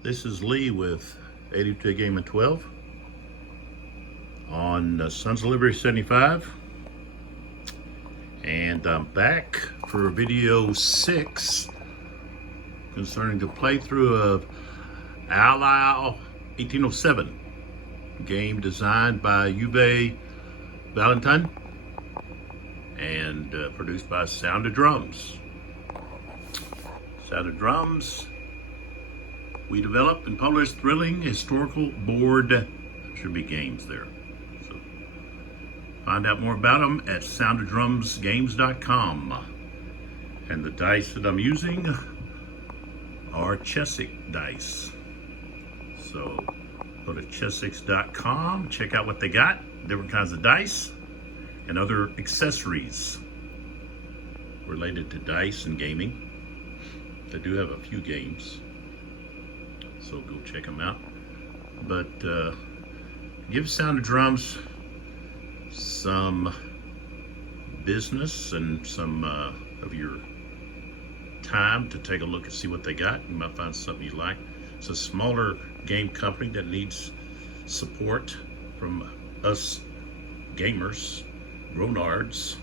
This is Lee with 82 Game and 12 on Sons of Liberty 75, and I'm back for video 6 concerning the playthrough of Eylau 1807, game designed by Uwe Valentine and produced by Sound of Drums. Sound of Drums. We develop and publish thrilling historical board, should be games there. So find out more about them at soundoffdrumsgames.com. And the dice that I'm using are Cheswick dice. So go to cheswicks.com, check out what they got, different kinds of dice and other accessories related to dice and gaming. They do have a few games, so go check them out. But give Sound of Drums some business and some of your time to take a look and see what they got. You might find something you like. It's a smaller game company that needs support from us gamers, grown-ards.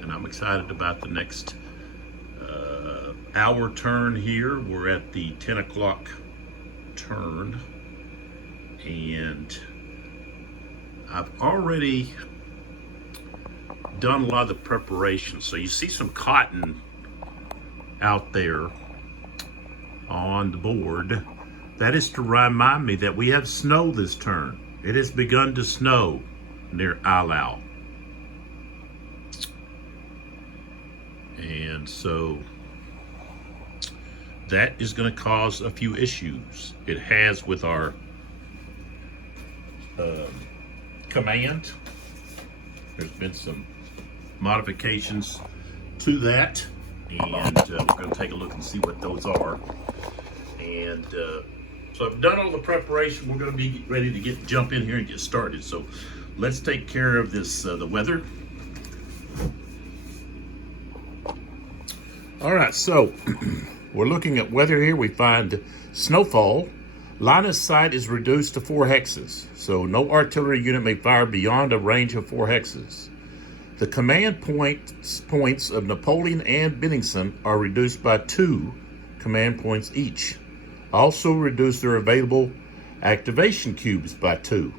And I'm excited about the next hour turn here. We're at the 10 o'clock turn, and I've already done a lot of the preparation. So you see some cotton out there on the board. That is to remind me that we have snow this turn. It has begun to snow near Eylau. And so that is going to cause a few issues. It has with our command. There's been some modifications to that, and we're going to take a look and see what those are. And so I've done all the preparation. We're going to be ready to jump in here and get started. So let's take care of this, the weather. All right, so we're looking at weather here. We find snowfall. Line of sight is reduced to 4 hexes, so no artillery unit may fire beyond a range of 4 hexes. The command points of Napoleon and Bennigsen are reduced by 2 command points each. Also reduce their available activation cubes by 2.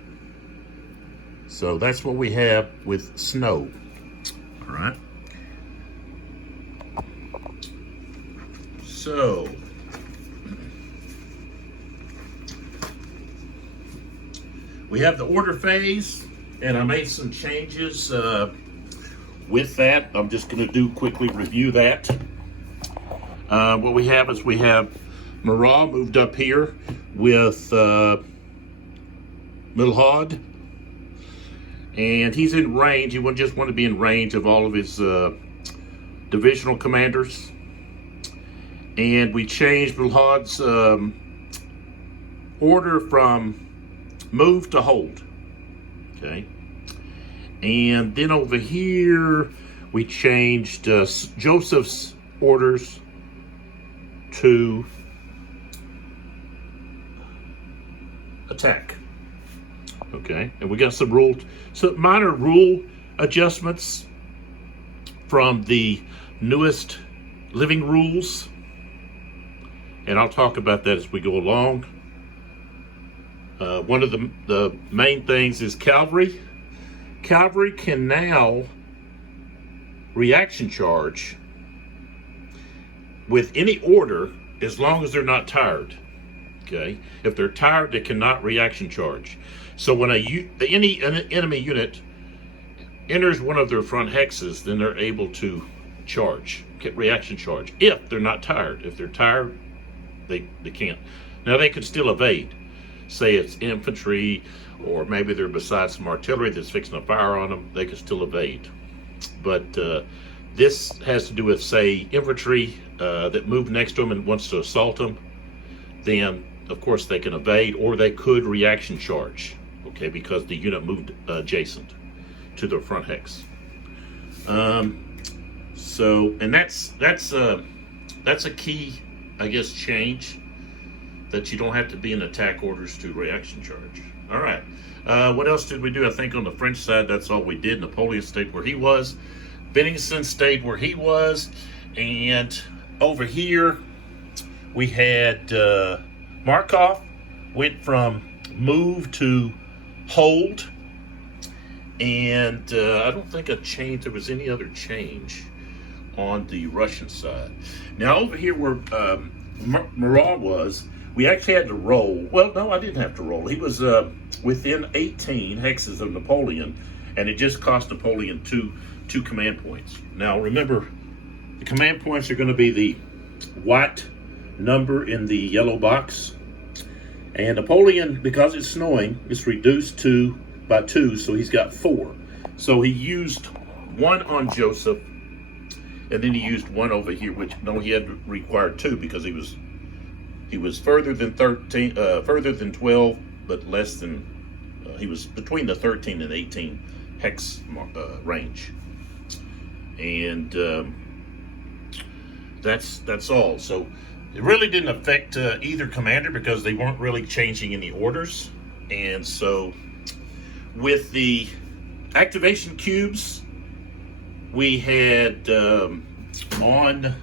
So that's what we have with snow. All right. So, we have the order phase, and I made some changes with that. I'm just going to quickly review that. What we have is we have Marat moved up here with Milhaud, and he's in range. He would just want to be in range of all of his divisional commanders. And we changed Milhaud's order from move to hold. Okay. And then over here, we changed Joseph's orders to attack. Okay. And we got some minor rule adjustments from the newest living rules. And I'll talk about that as we go along. One of the main things is cavalry. Cavalry can now reaction charge with any order as long as they're not tired. Okay, if they're tired, they cannot reaction charge. So when any enemy unit enters one of their front hexes, then they're able to charge, get reaction charge. If they're not tired, if they're tired, they can't. Now they could still evade. Say it's infantry, or maybe they're beside some artillery that's fixing to fire on them, they could still evade. But this has to do with, say, infantry that moved next to them and wants to assault them. Then, of course, they can evade, or they could reaction charge, okay, because the unit moved adjacent to their front hex. So, and that's a key I guess, change that you don't have to be in attack orders to reaction charge. All right. What else did we do? I think on the French side, that's all we did. Napoleon stayed where he was. Bennigsen stayed where he was. And over here, we had Markov went from move to hold. And I don't think there was any other change on the Russian side. Now over here where Murat was, we actually had to roll. Well, no, I didn't have to roll. He was within 18 hexes of Napoleon, and it just cost Napoleon two command points. Now remember, the command points are going to be the white number in the yellow box. And Napoleon, because it's snowing, it's reduced by 2, so he's got 4. So he used 1 on Joseph, and then he used 1 over here, which he had required 2 because he was further than 12, but less than he was between the 13 and 18 hex range, and that's all. So it really didn't affect either commander because they weren't really changing any orders. And so with the activation cubes, we had on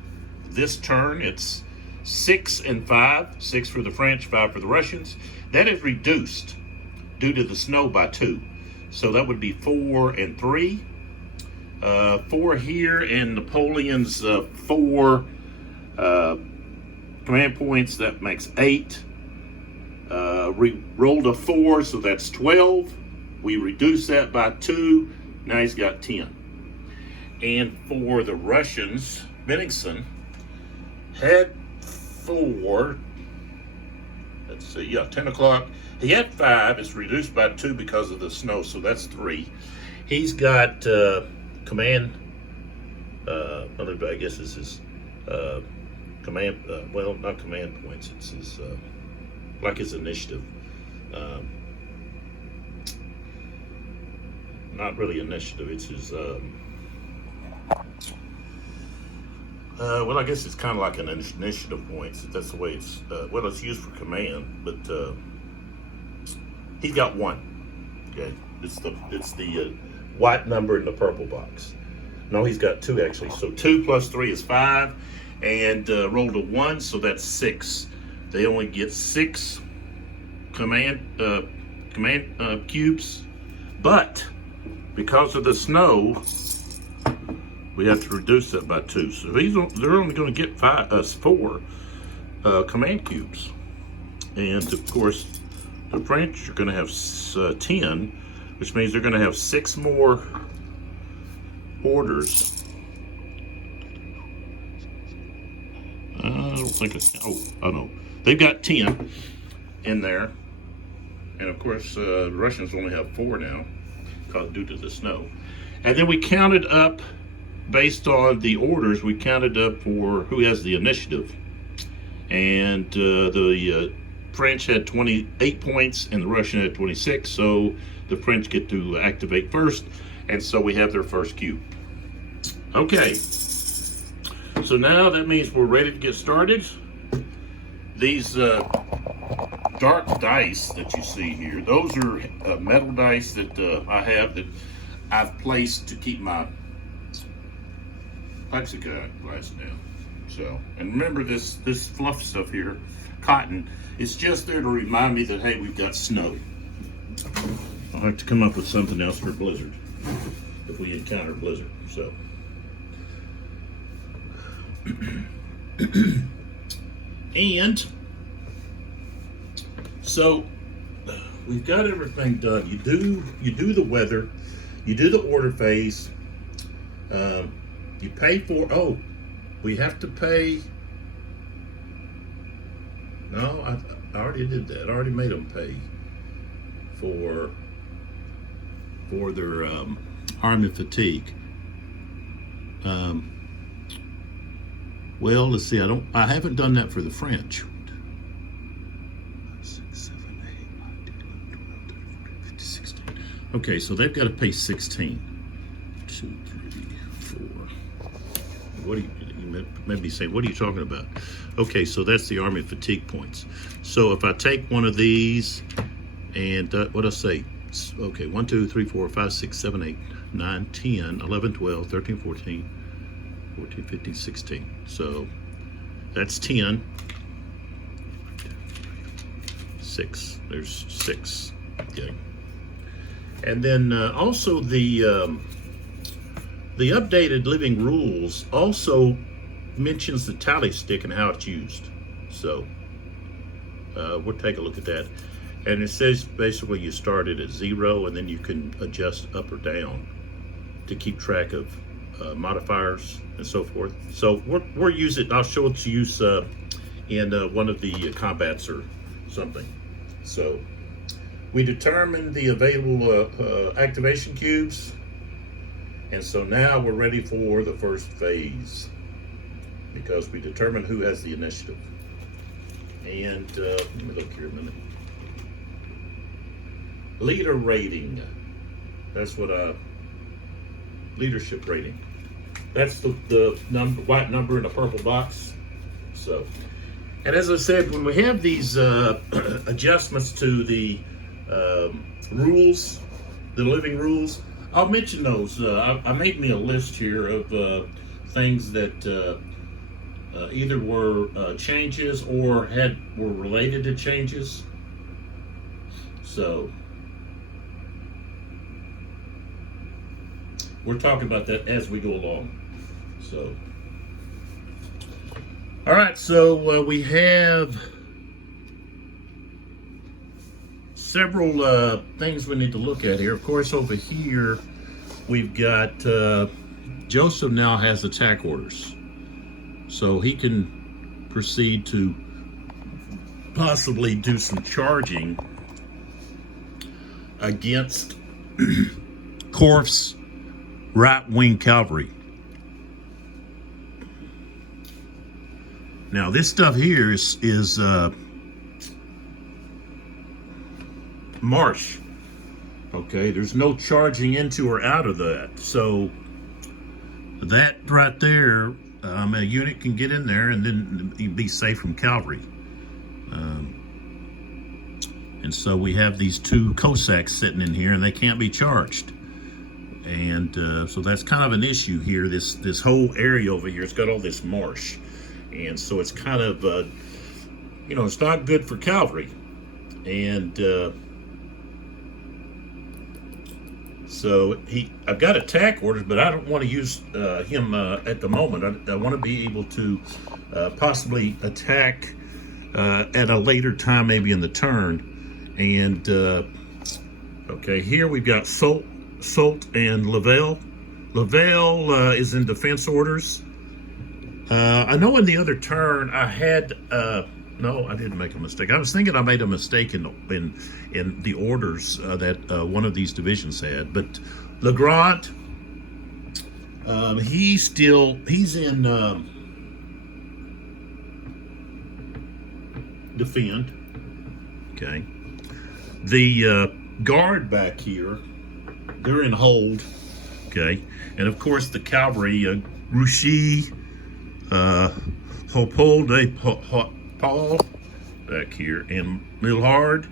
this turn, it's 6 and 5, 6 for the French, 5 for the Russians. That is reduced due to the snow by 2. So that would be 4 and 3. 4 here, and Napoleon's 4 command points, that makes 8. We rolled a 4, so that's 12. We reduce that by 2. Now he's got 10. And for the Russians, Bennigsen had 4. Let's see, yeah, 10 o'clock. He had 5. It's reduced by 2 because of the snow, so that's 3. He's got command. I guess it's his command. Well, not command points. It's his like his initiative. Not really initiative. It's his. Well, I guess it's kind of like an initiative points. That's the way it's. Well, it's used for command, but he's got 1. Okay, it's the white number in the purple box. No, he's got 2 actually. So 2 plus 3 is 5, and rolled a 1, so that's 6. They only get 6 command cubes, but because of the snow, we have to reduce that by 2. So they're only going to get 4 command cubes. And of course, the French are going to have 10, which means they're going to have 6 more orders. I don't think it's, I know. They've got 10 in there. And of course, the Russians only have 4 now, due to the snow. And then we counted up, based on the orders, we counted up for who has the initiative. And the French had 28 points and the Russian had 26, so the French get to activate first, and so we have their first cube. Okay, so now that means we're ready to get started. These dark dice that you see here, those are metal dice that I have that I've placed to keep my plexiglass down. So, and remember this fluff stuff here, cotton, it's just there to remind me that, hey, we've got snow. I'll have to come up with something else for blizzard if we encounter blizzard. So and so we've got everything done. You do the weather, you do the order phase, you pay for, we have to pay. No, I already did that. I already made them pay for their arm and fatigue. Well, let's see. I haven't done that for the French. 6, 7, 8, 9, 10, 11, 12, 13, 14, 15, 16. Okay, so they've got to pay 16. 2, 3, 4. What do you maybe say, what are you talking about? Okay, so that's the Army fatigue points. So if I take one of these and what I say, okay, 1, 2, 3, 4, 5, 6, 7, 8, 9, 10, 11, 12, 13, 14, 15, 16. So that's 10. 6. There's 6. Okay. And then also the updated living rules also mentions the tally stick and how it's used. So we'll take a look at that. And it says basically you start it at 0 and then you can adjust up or down to keep track of modifiers and so forth. So we'll use it. I'll show its use in one of the combats or something. So we determined the available activation cubes. And so now we're ready for the first phase because we determined who has the initiative. And let me look here a minute. Leader rating. That's what leadership rating. That's the number, white number in a purple box. So, and as I said, when we have these adjustments to the rules, the living rules, I'll mention those. I made me a list here of things that either were changes or were related to changes. So we're talking about that as we go along. So, all right. So we have several things we need to look at here. Of course, over here we've got Joseph now has attack orders, so he can proceed to possibly do some charging against Korf's right-wing cavalry. Now this stuff here is marsh. Okay, there's no charging into or out of that. So that right there, a unit can get in there and then be safe from cavalry. And so we have these 2 Cossacks sitting in here and they can't be charged. And so that's kind of an issue here. This whole area over here, it's got all this marsh. And so it's kind of, it's not good for cavalry. And so I've got attack orders, but I don't want to use him at the moment. I want to be able to possibly attack at a later time, maybe in the turn. And okay, here we've got Soult and Lavelle. Lavelle is in defense orders. I know in the other turn I had no, I didn't make a mistake. I was thinking I made a mistake in the orders that one of these divisions had. But Legrand, he's in defend. Okay. The guard back here, they're in hold. Okay. And of course the cavalry, Grouchy, Hopol de Paul back here, and Milhard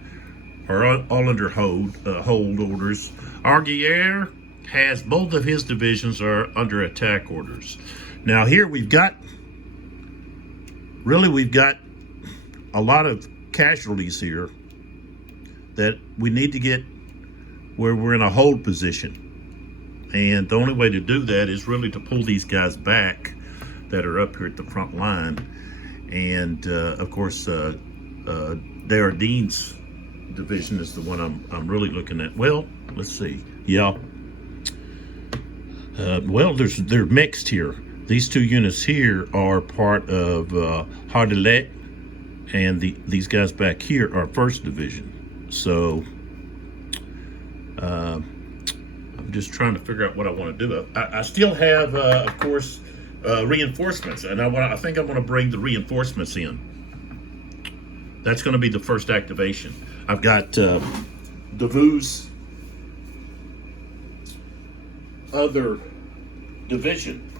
are all under hold orders. Arguier has both of his divisions are under attack orders. Now here we've got a lot of casualties here that we need to get where we're in a hold position. And the only way to do that is really to pull these guys back that are up here at the front line. And of course, Deardene's division is the one I'm really looking at. Well, let's see. Yeah. Well, they're mixed here. These 2 units here are part of Hardelet, and these guys back here are 1st Division. So I'm just trying to figure out what I want to do. I still have, of course, reinforcements, and I think I'm going to bring the reinforcements in. That's going to be the first activation. I've got Davout's other division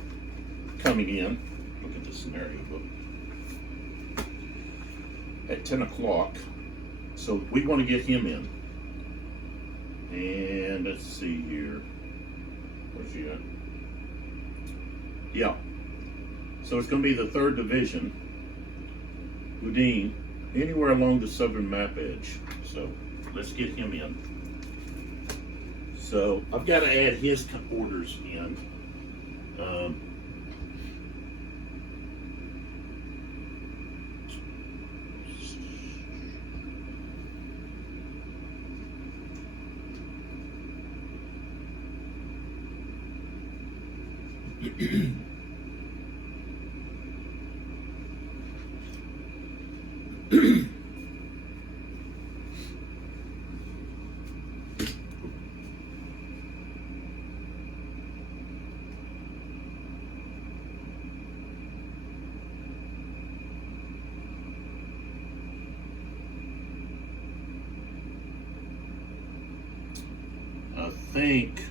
coming in. Look at scenario, but at 10 o'clock. So we want to get him in. And let's see here. Where's he at? Yeah. So it's going to be the 3rd Division. Udine, anywhere along the southern map edge. So let's get him in. So I've got to add his orders in. I think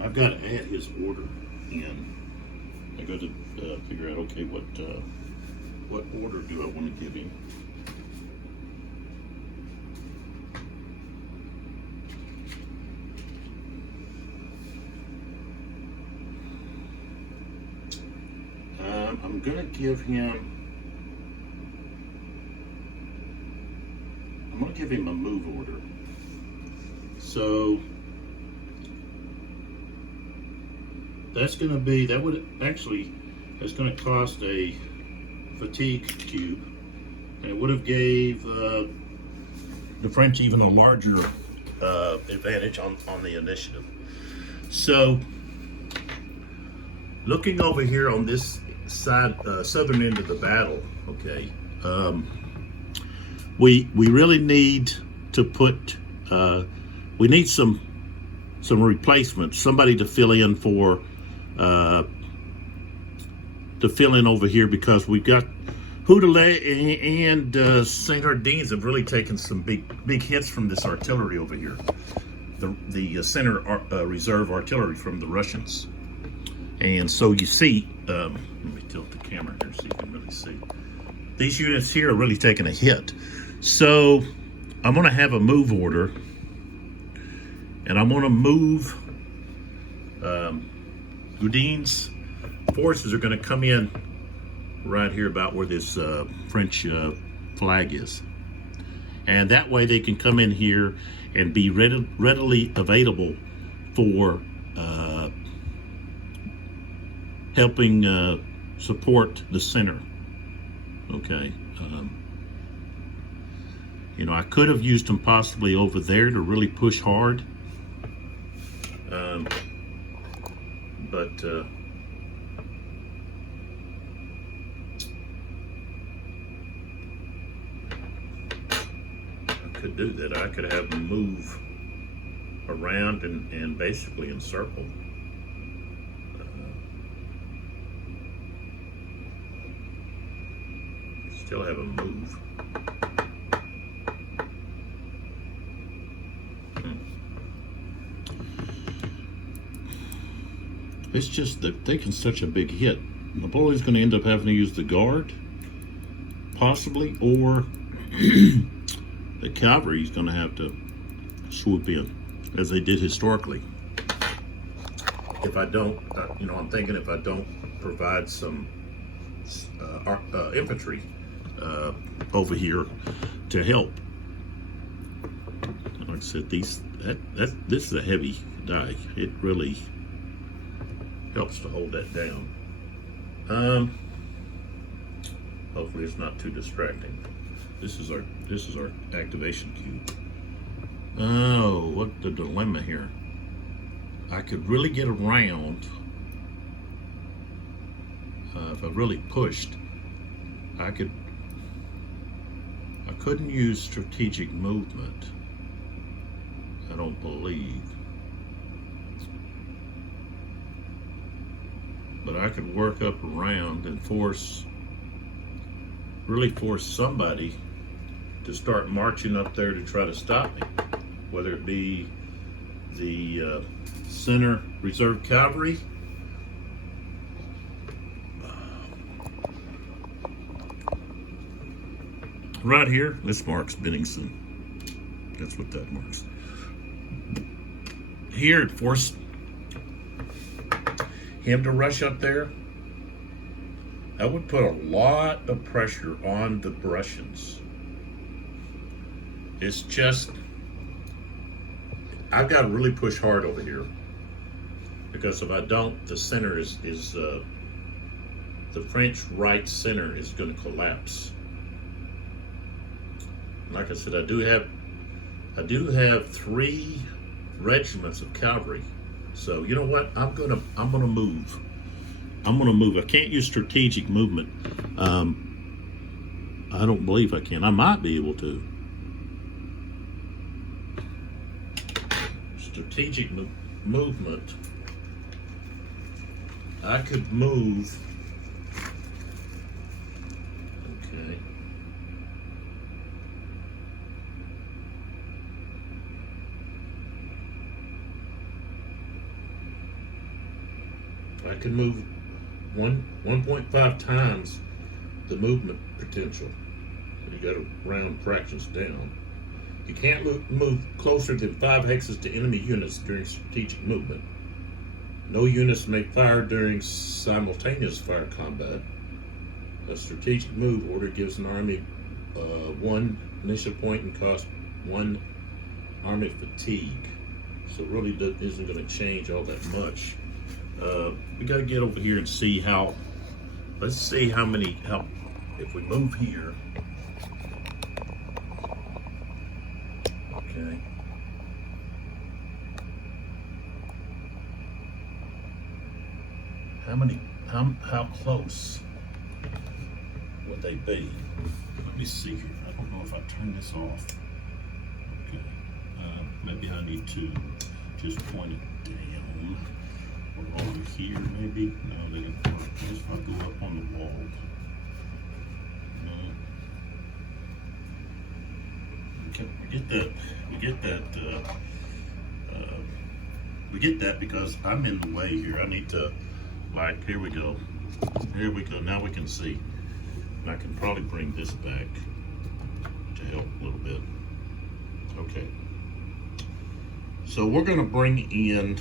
I've got to add his order in. I got to figure out, okay, what order do I want to give him? I'm gonna give him. I'm gonna give him a move order. So that's going to be, that would actually, that's going to cost a fatigue cube, and it would have gave the French even a larger advantage on the initiative. So looking over here on this side, southern end of the battle, okay, we really need to put, we need some replacements, somebody to fill in for, over here, because we've got Houdelet and St. Ardines have really taken some big hits from this artillery over here, the center reserve artillery from the Russians. And so you see, let me tilt the camera here so you can really see. These units here are really taking a hit. So I'm going to have a move order, and I'm going to move Goudine's forces are going to come in right here about where this French flag is. And that way they can come in here and be readily available for helping support the center. Okay. You know, I could have used them possibly over there to really push hard. But I could do that. I could have them move around and basically encircle. Still have them move. It's just that taking such a big hit. Napoleon's going to end up having to use the guard, possibly, or the cavalry is going to have to swoop in, as they did historically. If I don't, you know, I'm thinking if I don't provide some infantry over here to help. Like I said, this is a heavy die. It really helps to hold that down. Hopefully it's not too distracting. This is our activation cube. Oh, what the dilemma here. I could really get around if I really pushed. I couldn't use strategic movement, I don't believe. But I could work up around and really force somebody to start marching up there to try to stop me, whether it be the center reserve cavalry Right here, this marks Bennington. That's what that marks. Here, it forced him to rush up there. That would put a lot of pressure on the Russians. It's just, I've got to really push hard over here, because if I don't, the center is the French right center is going to collapse. Like I said, I do have 3 regiments of cavalry. So you know what? I'm gonna move. I can't use strategic movement. I don't believe I can. I might be able to. Strategic movement. I could move. Okay. I can move 1.5 times the movement potential. So you got to round fractions down. You can't move closer than 5 hexes to enemy units during strategic movement. No units may fire during simultaneous fire combat. A strategic move order gives an army 1 initial point and costs 1 army fatigue. So it really isn't going to change all that much. We got to get over here and see how. Let's see how if we move here. Okay. How close would they be? Let me see here. I don't know if I turn this off. Okay. Maybe I need to just point it down. Or over here, maybe? No, they didn't work. What if I go up on the wall? No. Okay, we get that because I'm in the way here. I need to, like, here we go. Here we go. Now we can see. I can probably bring this back to help a little bit. Okay. So we're going to bring in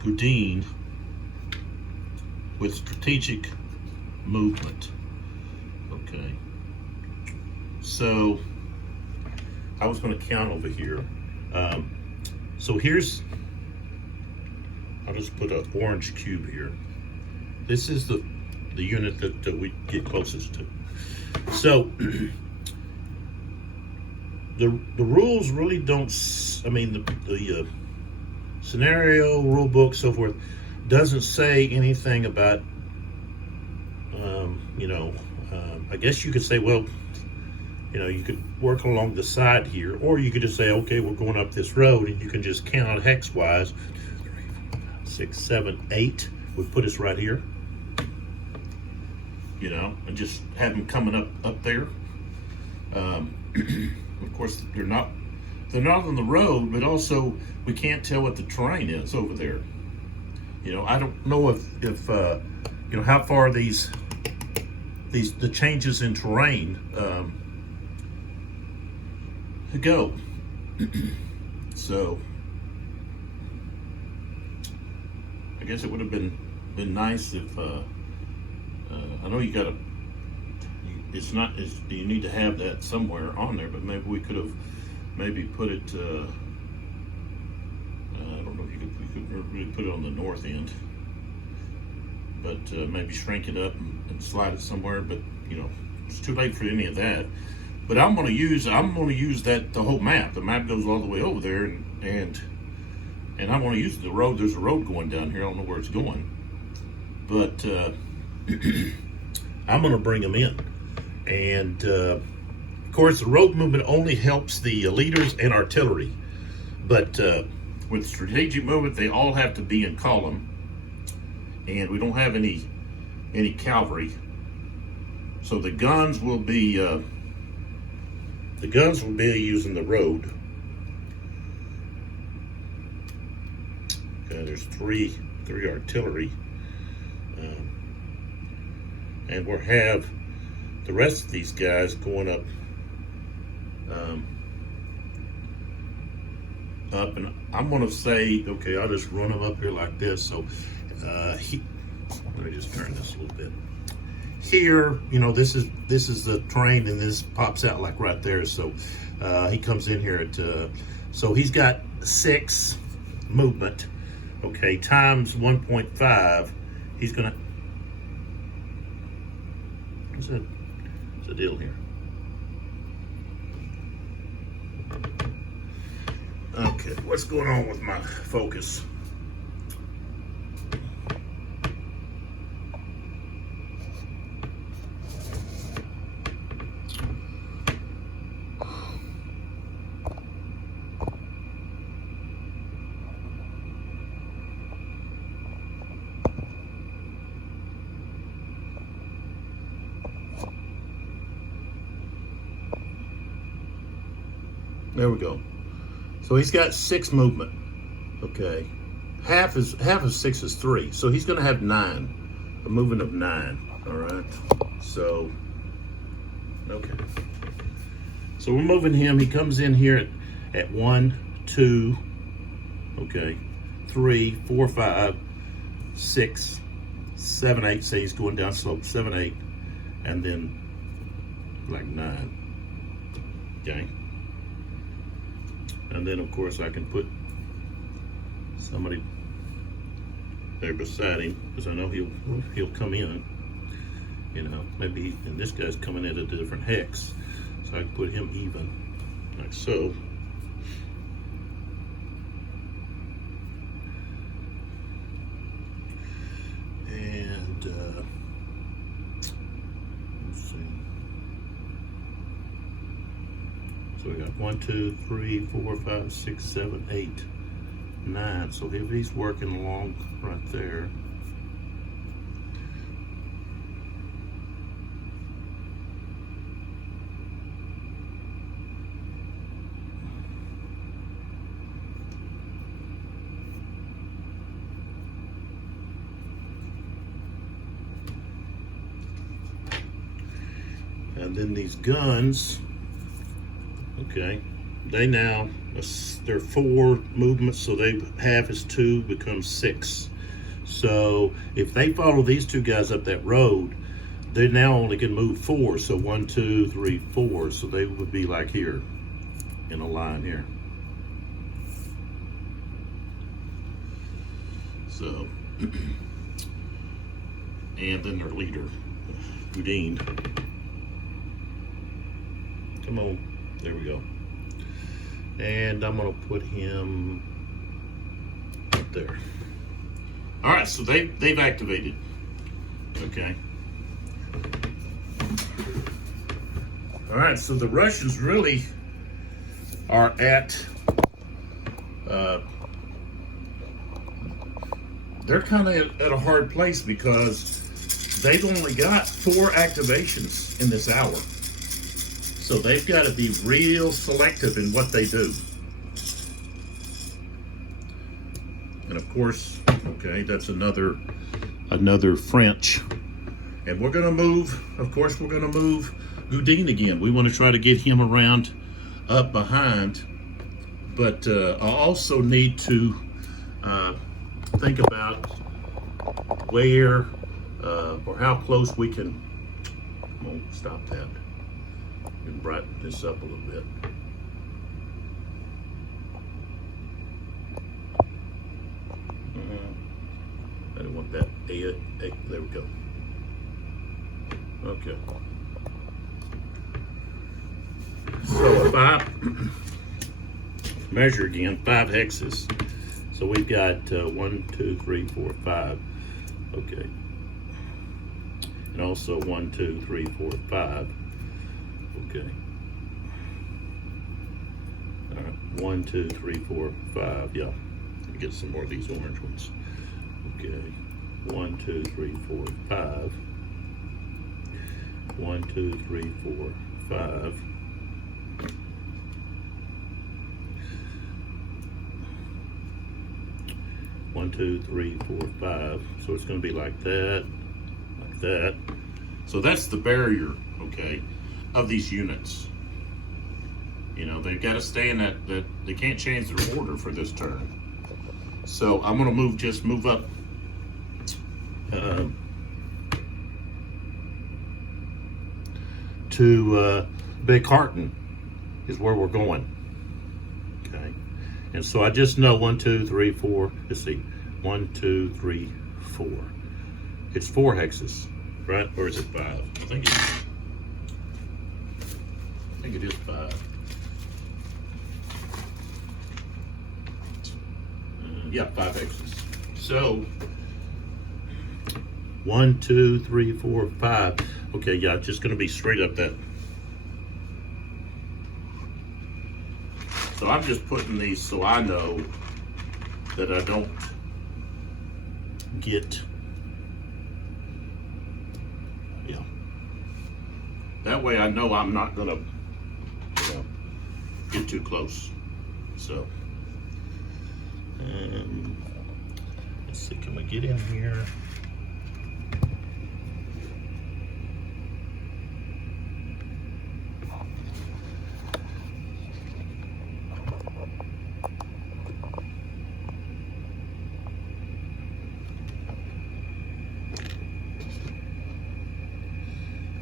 Gudin with strategic movement. Okay. So I was going to count over here. So here's, I'll just put an orange cube here. This is the unit that we get closest to. So the rules really don't, I mean, the scenario, rule book, so forth, doesn't say anything about, I guess you could say, well, you could work along the side here, or you could just say, okay, we're going up this road, and you can just count hex-wise. 2, 3, 4, 5, 6, 7, 8 would put us right here. And just have them coming up there. Of course, they're not on the road, but also we can't tell what the terrain is over there. I don't know if how far the changes in terrain go. So I guess it would have been nice if I know you gotta. It's not. You need to have that somewhere on there, but maybe we could have put it. I don't know if we could really put it on the north end, but maybe shrink it up and slide it somewhere. But it's too late for any of that. But I'm going to use that the whole map. The map goes all the way over there, and I'm going to use the road. There's a road going down here. I don't know where it's going, but I'm going to bring them in. And of course, the road movement only helps the leaders and artillery. But with strategic movement, they all have to be in column, and we don't have any cavalry. So the guns will be using the road. Okay, there's three artillery, and we'll have the rest of these guys going up, up, and I'm gonna say, okay, I'll just run them up here like this. So, let me just turn this a little bit. Here, you know, this is the terrain, and this pops out like right there. So, he comes in here at, so he's got 6 movement, okay, times 1.5. He's gonna. What's the deal here? Okay, what's going on with my focus? There we go. So he's got 6 movement. Okay, half of 6 is 3. So he's going to have 9, a movement of 9. All right. So okay. So we're moving him. He comes in here at 1, 2. Okay, 3, 4, 5, 6, 7, 8. Say he's going down slope. 7, 8, and then like 9. Okay. And then, of course, I can put somebody there beside him, because I know he'll come in. You know, maybe, and this guy's coming in at a different hex, so I can put him even, like so. And let's see. So we got 1, 2, 3, 4, 5, 6, 7, 8, 9. So if he's working along right there. And then these guns, okay, they're 4 movements, so half is 2, becomes 6. So if they follow these 2 guys up that road, they now only can move 4. So 1, 2, 3, 4. So they would be like here in a line here. So, and then their leader, Houdin. Come on, there we go. And I'm gonna put him up there. All right, so they've activated. Okay. All right, so the Russians really are at. They're kind of at a hard place because they've only got 4 activations in this hour. So they've got to be real selective in what they do. And of course, okay, that's another French. And we're going to move, of course, we're going to move Houdin again. We want to try to get him around up behind. But I also need to think about where or how close we can. Won't stop that. And brighten this up a little bit. I don't want that. There we go. Okay. So if I measure again, 5 hexes. So we've got 1, 2, 3, 4, 5. Okay. And also 1, 2, 3, 4, 5. Okay. All right. 1, 2, 3, 4, 5. Yeah. Let me get some more of these orange ones. Okay. 1, 2, 3, 4, 5. 1, 2, 3, 4, 5. One, 2, 3, 4, 5. So it's going to be like that, like that. So that's the barrier, okay, of these units. You know, they've got to stay in that they can't change their order for this turn. So I'm going to move up to Big Carton is where we're going. Okay. And so I just know 1, 2, 3, 4. Let's see. 1, 2, 3, 4. It's 4 hexes, right? Or is it 5? I think it is 5. Yeah, 5 hexes. So 1, 2, 3, 4, 5. Okay, yeah, it's just going to be straight up that. So I'm just putting these so I know that I don't get, yeah. That way I know I'm not going to, get too close. So, let's see, can we get in here?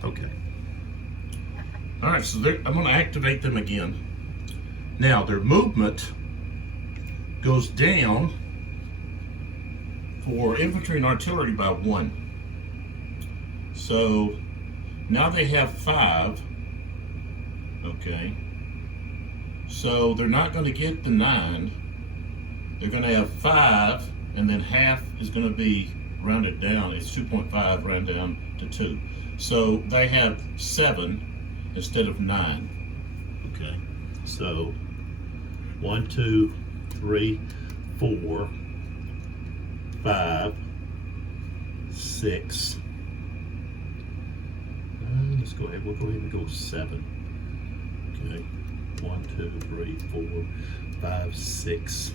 Okay. All right, so I'm going to activate them again. Now, their movement goes down for infantry and artillery by 1. So now they have 5. Okay. So they're not going to get the 9. They're going to have 5, and then half is going to be rounded down. It's 2.5 rounded down to 2. So they have 7 instead of 9. Okay. So 1, 2, 3, 4, 5, 6. Let's go ahead. We'll go ahead and go 7. Okay. 1, 2, 3, 4, 5, 6.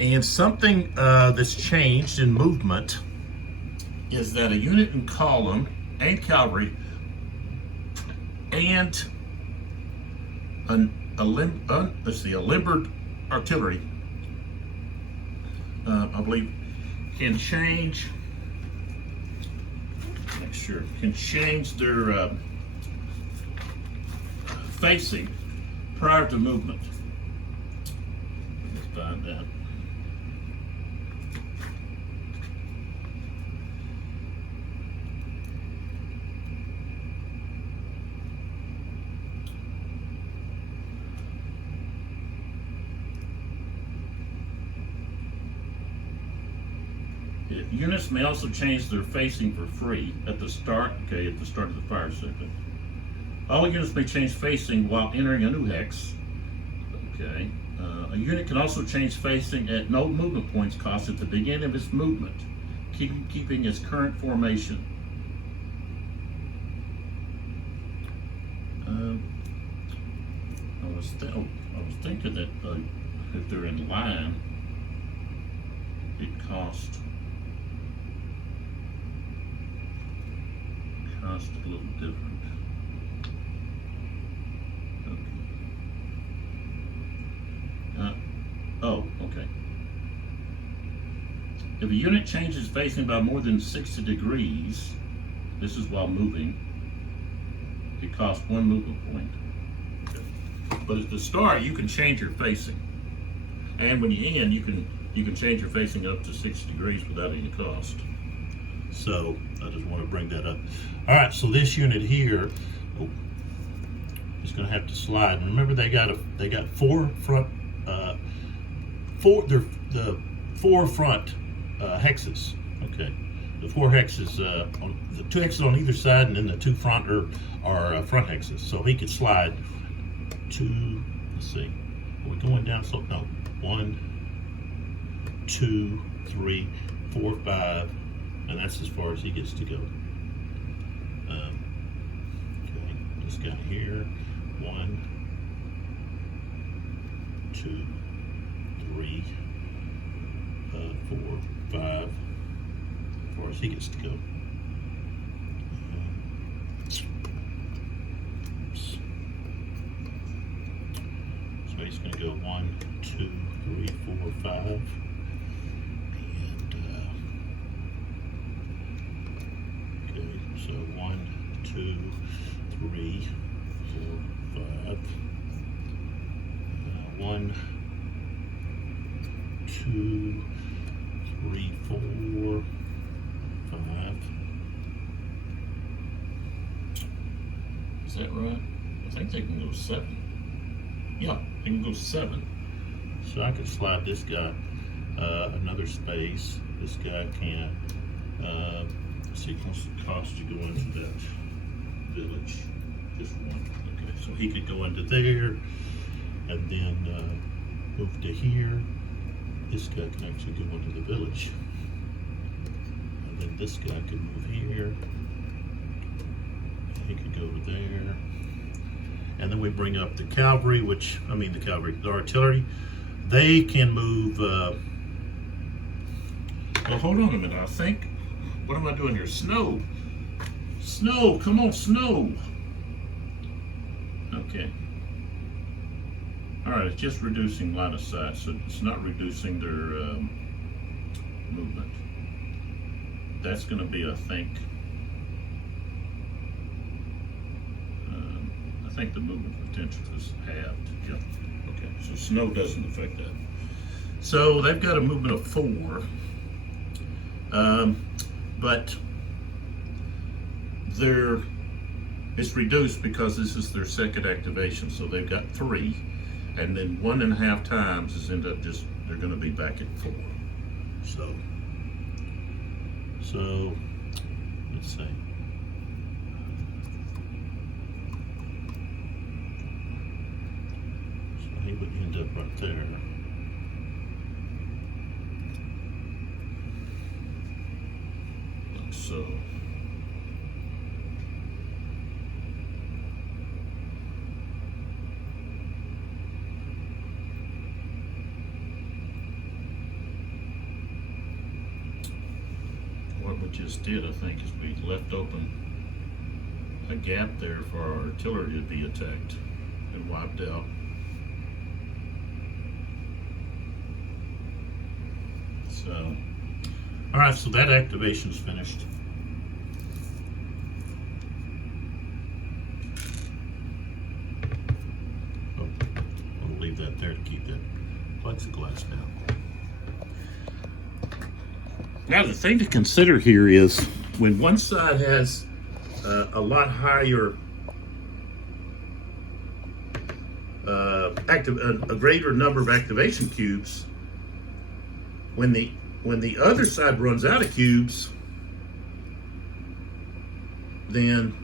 And something that's changed in movement is that a unit in column and cavalry and a limbered artillery, I believe, can change. Make sure can change their facing prior to movement. Let's find that. Units may also change their facing for free at the start. Okay, at the start of the fire segment. All units may change facing while entering a new hex. Okay. A unit can also change facing at no movement points cost at the beginning of its movement, keeping its current formation. I was thinking that if they're in line, it cost a little different. Okay. Okay. If a unit changes facing by more than 60 degrees, this is while moving, it costs 1 movement point. Okay. But at the start, you can change your facing, and when you end, you can change your facing up to 60 degrees without any cost. So I just want to bring that up. All right, so this unit here is going to have to slide. And remember, they got 4 front, the 4 front hexes. Okay, the 4 hexes, on the 2 hexes on either side, and then the 2 front are front hexes. So he could slide 2. Let's see, are we going down? So no, 1, 2, 3, 4, 5. And that's as far as he gets to go. Okay, this guy here, 1, 2, 3, 4, 5. As far as he gets to go. going to go 1, 2, 3, 4, 5. And okay, so 1, 2, 3, 4, 5. 1, 2, 3, 4, 5. Is that right? I think they can go 7. Yeah, they can go 7. So I could slide this guy another space. This guy can't. Let's see, what's the cost to go into that village? Just 1. Okay, so he could go into there, and then move to here. This guy can actually go into the village, and then this guy could move here. He could go over there, and then we bring up the cavalry, the artillery. They can move. Well, hold on a minute. I think. What am I doing here? Snow. Snow. Come on, snow. Okay. All right. It's just reducing line of sight, so it's not reducing their movement. That's going to be, I think. I think the movement potential is halved. Yep. Okay. So snow doesn't affect that. So they've got a movement of 4. But it's reduced because this is their second activation. So they've got 3, and then 1.5 times is end up they're going to be back at 4. So let's see. So he would end up right there. So what we just did, I think, is we left open a gap there for our artillery to be attacked and wiped out. So, all right, so that activation's finished. Oh, I'll leave that there to keep that plexiglass down. Now, the thing to consider here is when one side has a lot higher, a greater number of activation cubes, when the other side runs out of cubes, then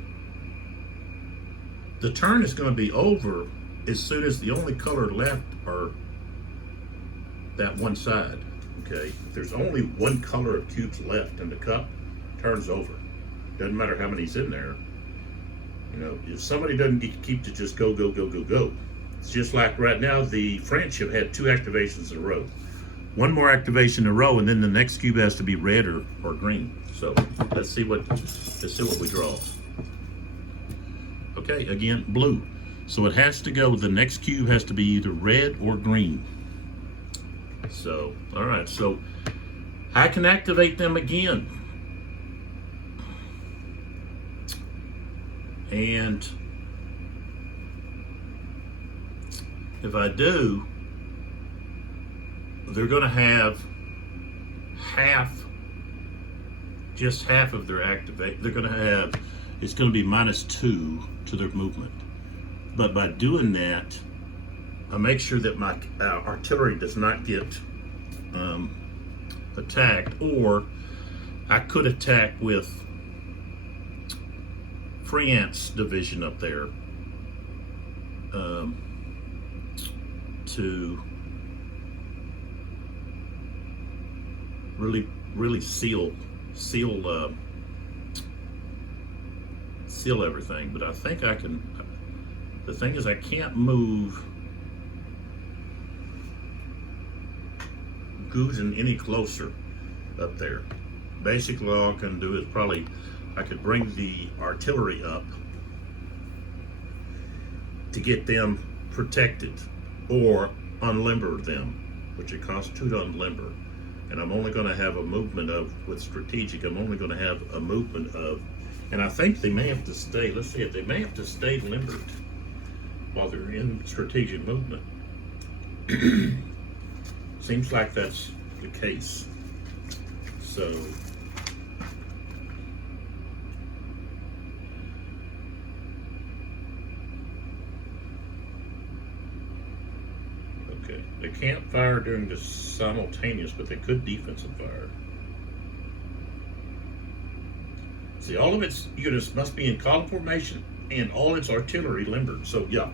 the turn is going to be over as soon as the only color left are that one side. Okay, if there's only one color of cubes left in the cup, turn's over. Doesn't matter how many's in there. You know, if somebody doesn't keep to just go, go, go, go, go. It's just like right now, the French have had 2 activations in a row. One more activation in a row, and then the next cube has to be red or green. So let's see what we draw. Okay, again, blue. So it has to go. The next cube has to be either red or green. So, all right. So I can activate them again, and if I do, they're going to have just half of their activate. They're going to have, it's going to be -2 to their movement. But by doing that, I make sure that my artillery does not get attacked, or I could attack with Friant's division up there to really seal everything. But I think I can. The thing is, I can't move Guzin any closer up there. Basically, all I can do is probably I could bring the artillery up to get them protected or unlimber them, which it costs 2 to unlimber. And I'm only going to have a movement of, with strategic, I'm only going to have a movement of, and I think they may have to stay, let's see, if they may have to stay limbered while they're in strategic movement. Seems like that's the case. So, okay, they can't fire during the simultaneous, but they could defensive fire. See, all of its units must be in column formation and all its artillery limbered. So yeah,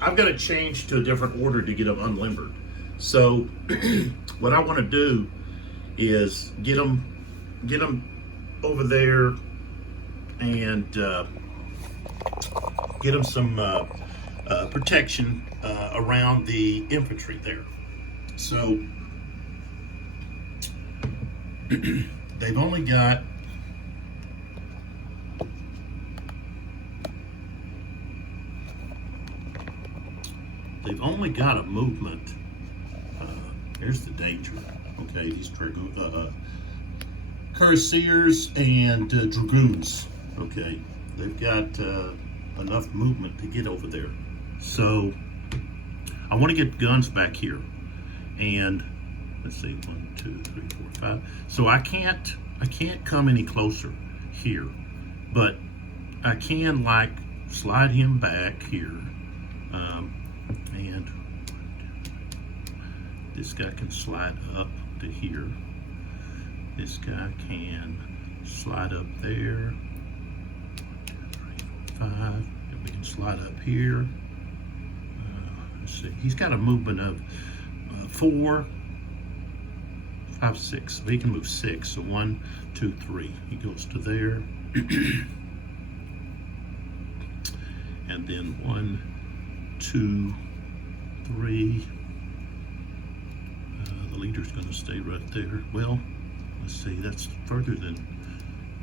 I've got to change to a different order to get them unlimbered. So what I want to do is get them over there and get them some protection around the infantry there. So they've only got a movement. Here's the danger. Okay, these cuirassiers and dragoons. Okay, they've got enough movement to get over there. So I want to get guns back here, and let's see, 1, 2, 3, 4, 5. So I can't come any closer here, but I can like slide him back here, and this guy can slide up to here. This guy can slide up there. 1, 2, 3, 4, 5. And we can slide up here. Let's see. He's got a movement of 4, 5, 6. So he can move 6. So 1, 2, 3. He goes to there. And then 1, 2, 3. The leader's going to stay right there. Well, let's see. That's further than.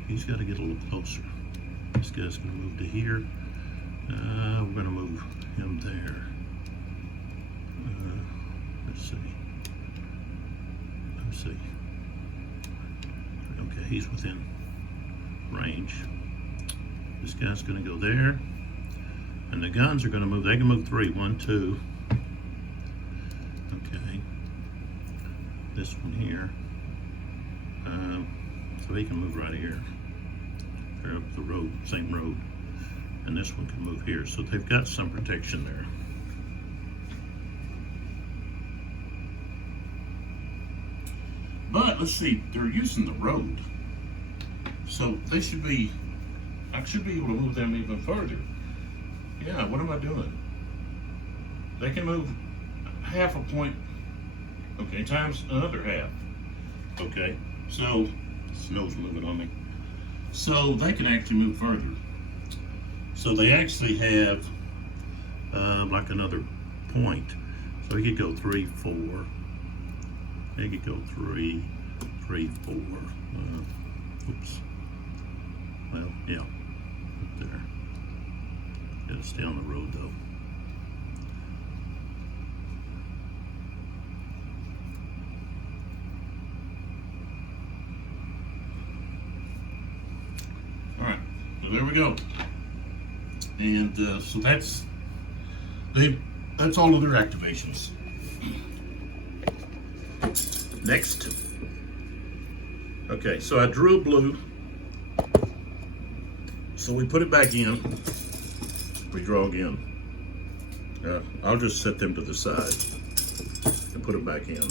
He's got to get a little closer. This guy's going to move to here. We're going to move him there. Let's see. Let's see. Okay, he's within range. This guy's going to go there. And the guns are going to move. They can move 3. 1, 2. Okay. This one here. So he can move right here. They're up the road, same road. And this one can move here. So they've got some protection there. But let's see, they're using the road. So they should be, I should be able to move them even further. Yeah, what am I doing? They can move half a point, okay, times another half. Okay, so, snow's moving on me. So they can actually move further. So they actually have like another point. So he could go 3, 4. He could go 3, 3, 4. Oops. Well, yeah, up there. Gotta stay on the road though. All right, so there we go. And so that's all of their activations. Next. Okay, so I drew a blue. So we put it back in. We draw again. I'll just set them to the side and put it back in.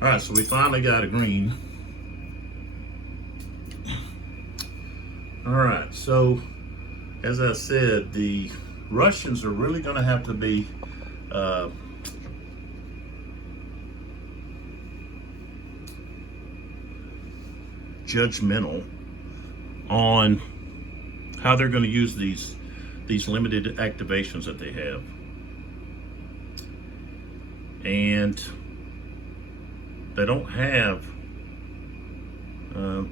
All right, so we finally got a green. All right, so as I said, the Russians are really going to have to be judgmental on how they're going to use these limited activations that they have. And they don't have,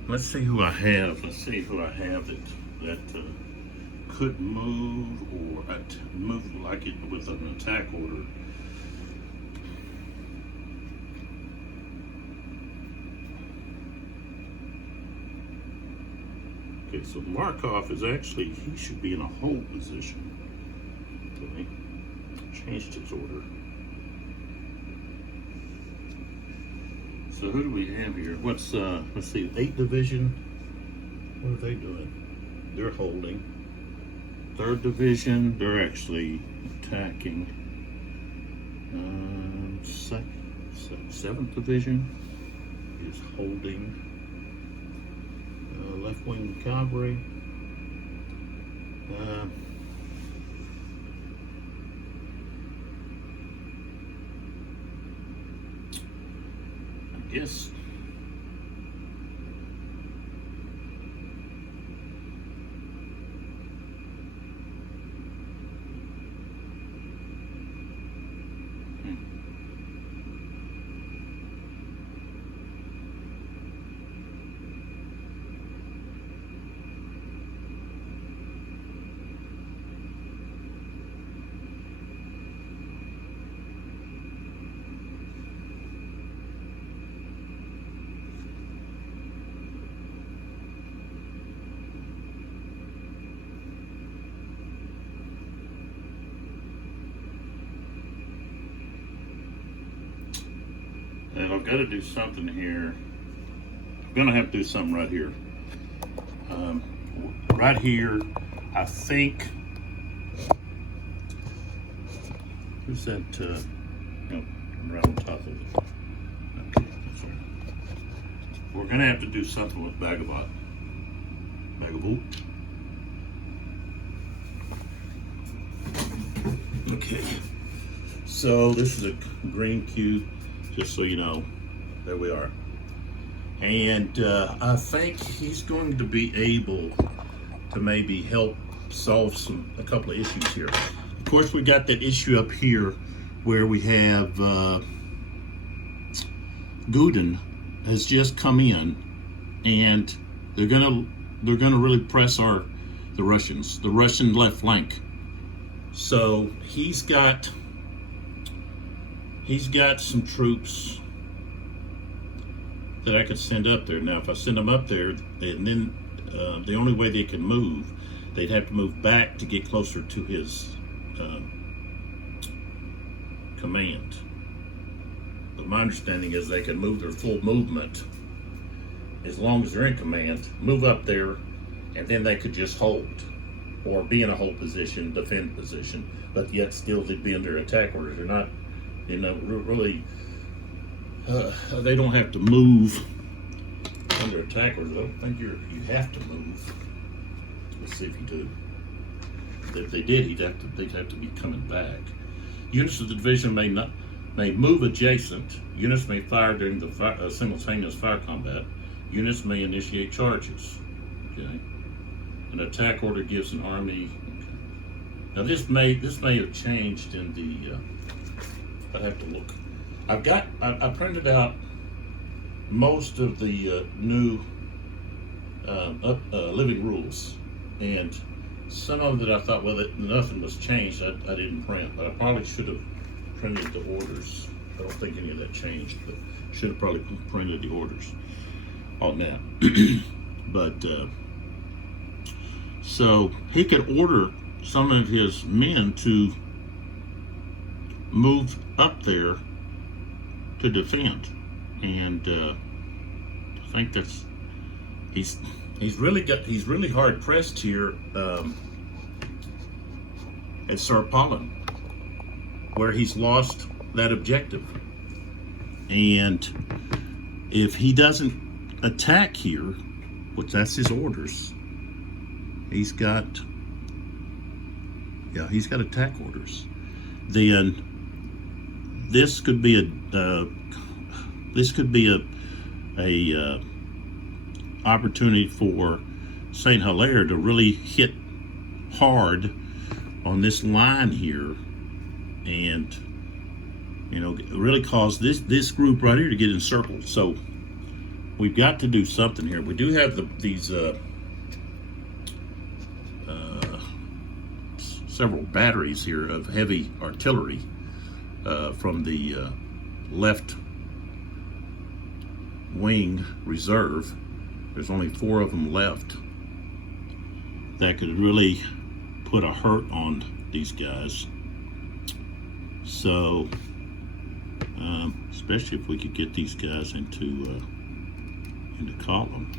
let's see who I have. Let's see who I have that couldn't move or move like it with an attack order. Okay, so Markov is actually, he should be in a hold position. Okay, changed his order. So who do we have here? What's, let's see, 8th Division. What are they doing? They're holding. 3rd Division, they're actually attacking. 7th Division is holding. Left wing cavalry. I guess. And I've got to do something here. I'm going to have to do something right here. Right here, I think. Who's that? No, right on top of it. Okay, that's right. We're going to have to do something with Bagabot. Okay. So this is a green cube. Just so you know, there we are. And I think he's going to be able to maybe help solve a couple of issues here. Of course, we got that issue up here where we have Gudin has just come in, and they're gonna really press the Russian left flank. So he's got some troops that I could send up there. Now, if I send them up there, and then the only way they can move, they'd have to move back to get closer to his command. But my understanding is they can move their full movement as long as they're in command, move up there, and then they could just hold or be in a hold position, defend position, but yet still they'd be under attack orders. They're not, really, they don't have to move under attack orders. I don't think you have to move. Let's see if you do. If they did, they'd have to be coming back. Units of the division may move adjacent. Units may fire during the simultaneous fire combat. Units may initiate charges. Okay. An attack order gives an army. Now this may have changed in the. I have to look. I printed out most of the new living rules, and some of it I thought, well, nothing was changed. I didn't print, but I probably should have printed the orders. I don't think any of that changed, but should have probably printed the orders on that. But so he could order some of his men to move up there to defend, and I think that's he's really hard pressed here at Sarpalin, where he's lost that objective, and if he doesn't attack here, which that's his orders, he's got attack orders, then this could be a opportunity for Saint Hilaire to really hit hard on this line here, and really cause this group right here to get encircled. So we've got to do something here. We do have these several batteries here of heavy artillery from the left wing reserve. There's only 4 of them left that could really put a hurt on these guys. So especially if we could get these guys into column.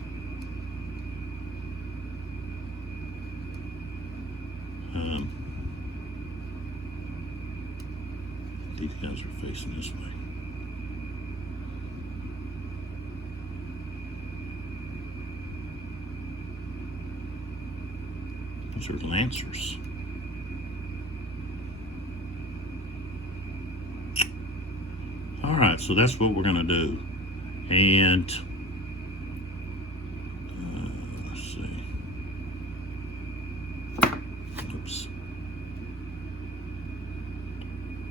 These guys are facing this way. Those are lancers. All right, so that's what we're going to do. And let's see. Oops.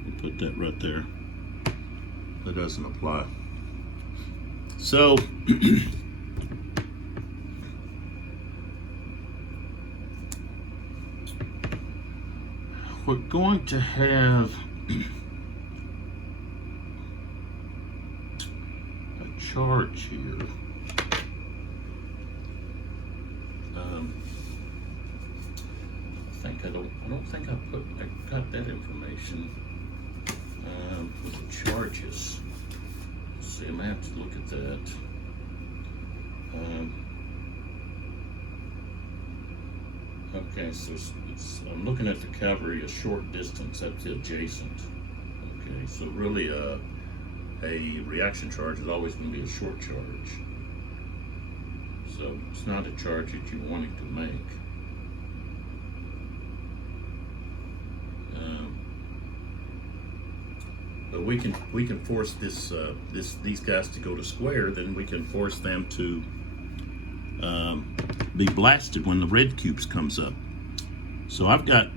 We'll put that right there. That doesn't apply. So we're going to have a charge here. I don't think I got that information with the charges. Let's see, I'm gonna have to look at that. Okay, so I'm looking at the cavalry a short distance, that's adjacent. Okay, so really a reaction charge is always going to be a short charge. So it's not a charge that you're wanting to make. But we can force these guys to go to square. Then we can force them to be blasted when the red cubes comes up. So I've got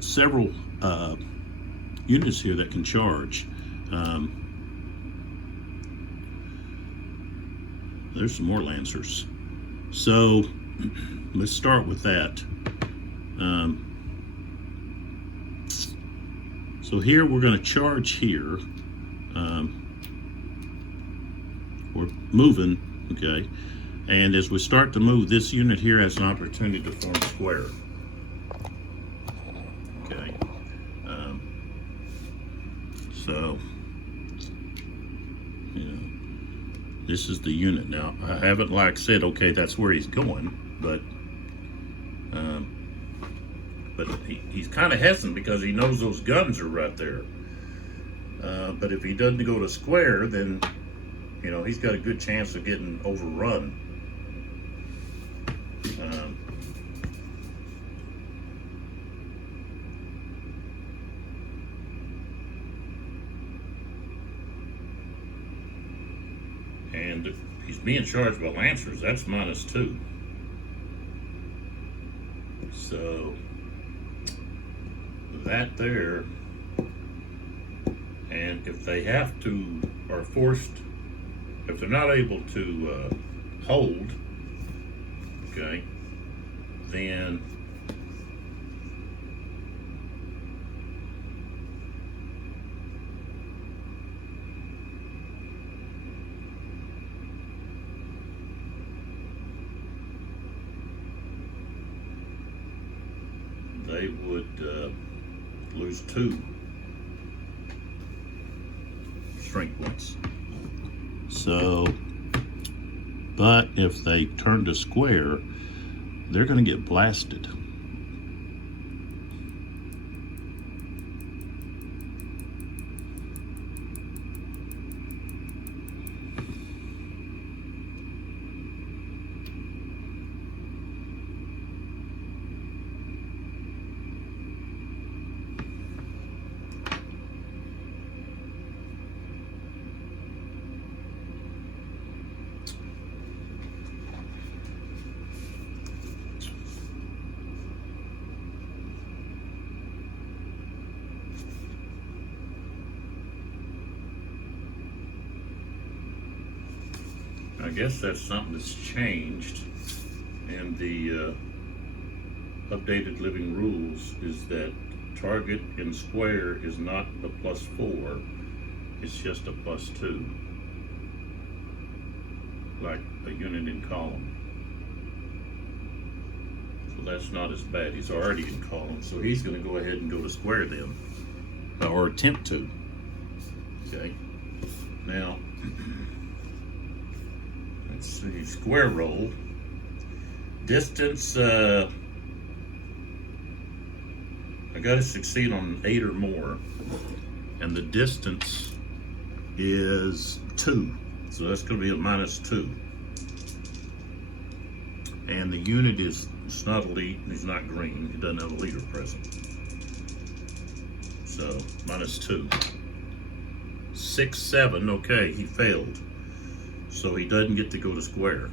several units here that can charge. There's some more lancers. So let's start with that. So here we're going to charge here. We're moving, okay? And as we start to move, this unit here has an opportunity to form square. Okay. So, you know, this is the unit. Now, I haven't like said, okay, that's where he's going, but he's kind of hesitant because he knows those guns are right there. But if he doesn't go to square, then, you know, he's got a good chance of getting overrun. And if he's being charged by lancers, that's -2. So that there, and if they have to, are forced, if they're not able to hold, okay, then they would lose 2 strength points. So, but if they turn to square, they're going to get blasted. I guess that's something that's changed in the updated living rules is that target in square is not the +4, it's just a +2, like a unit in column. So that's not as bad. He's already in column, so he's going to go ahead and go to square then, or attempt to. Okay, now let's see, square roll. Distance, I got to succeed on 8 or more, and the distance is 2, so that's going to be a -2. And the unit is, it's not elite, he's not green, he doesn't have a leader present. So, -2. 6, 7, okay, he failed. So he doesn't get to go to square.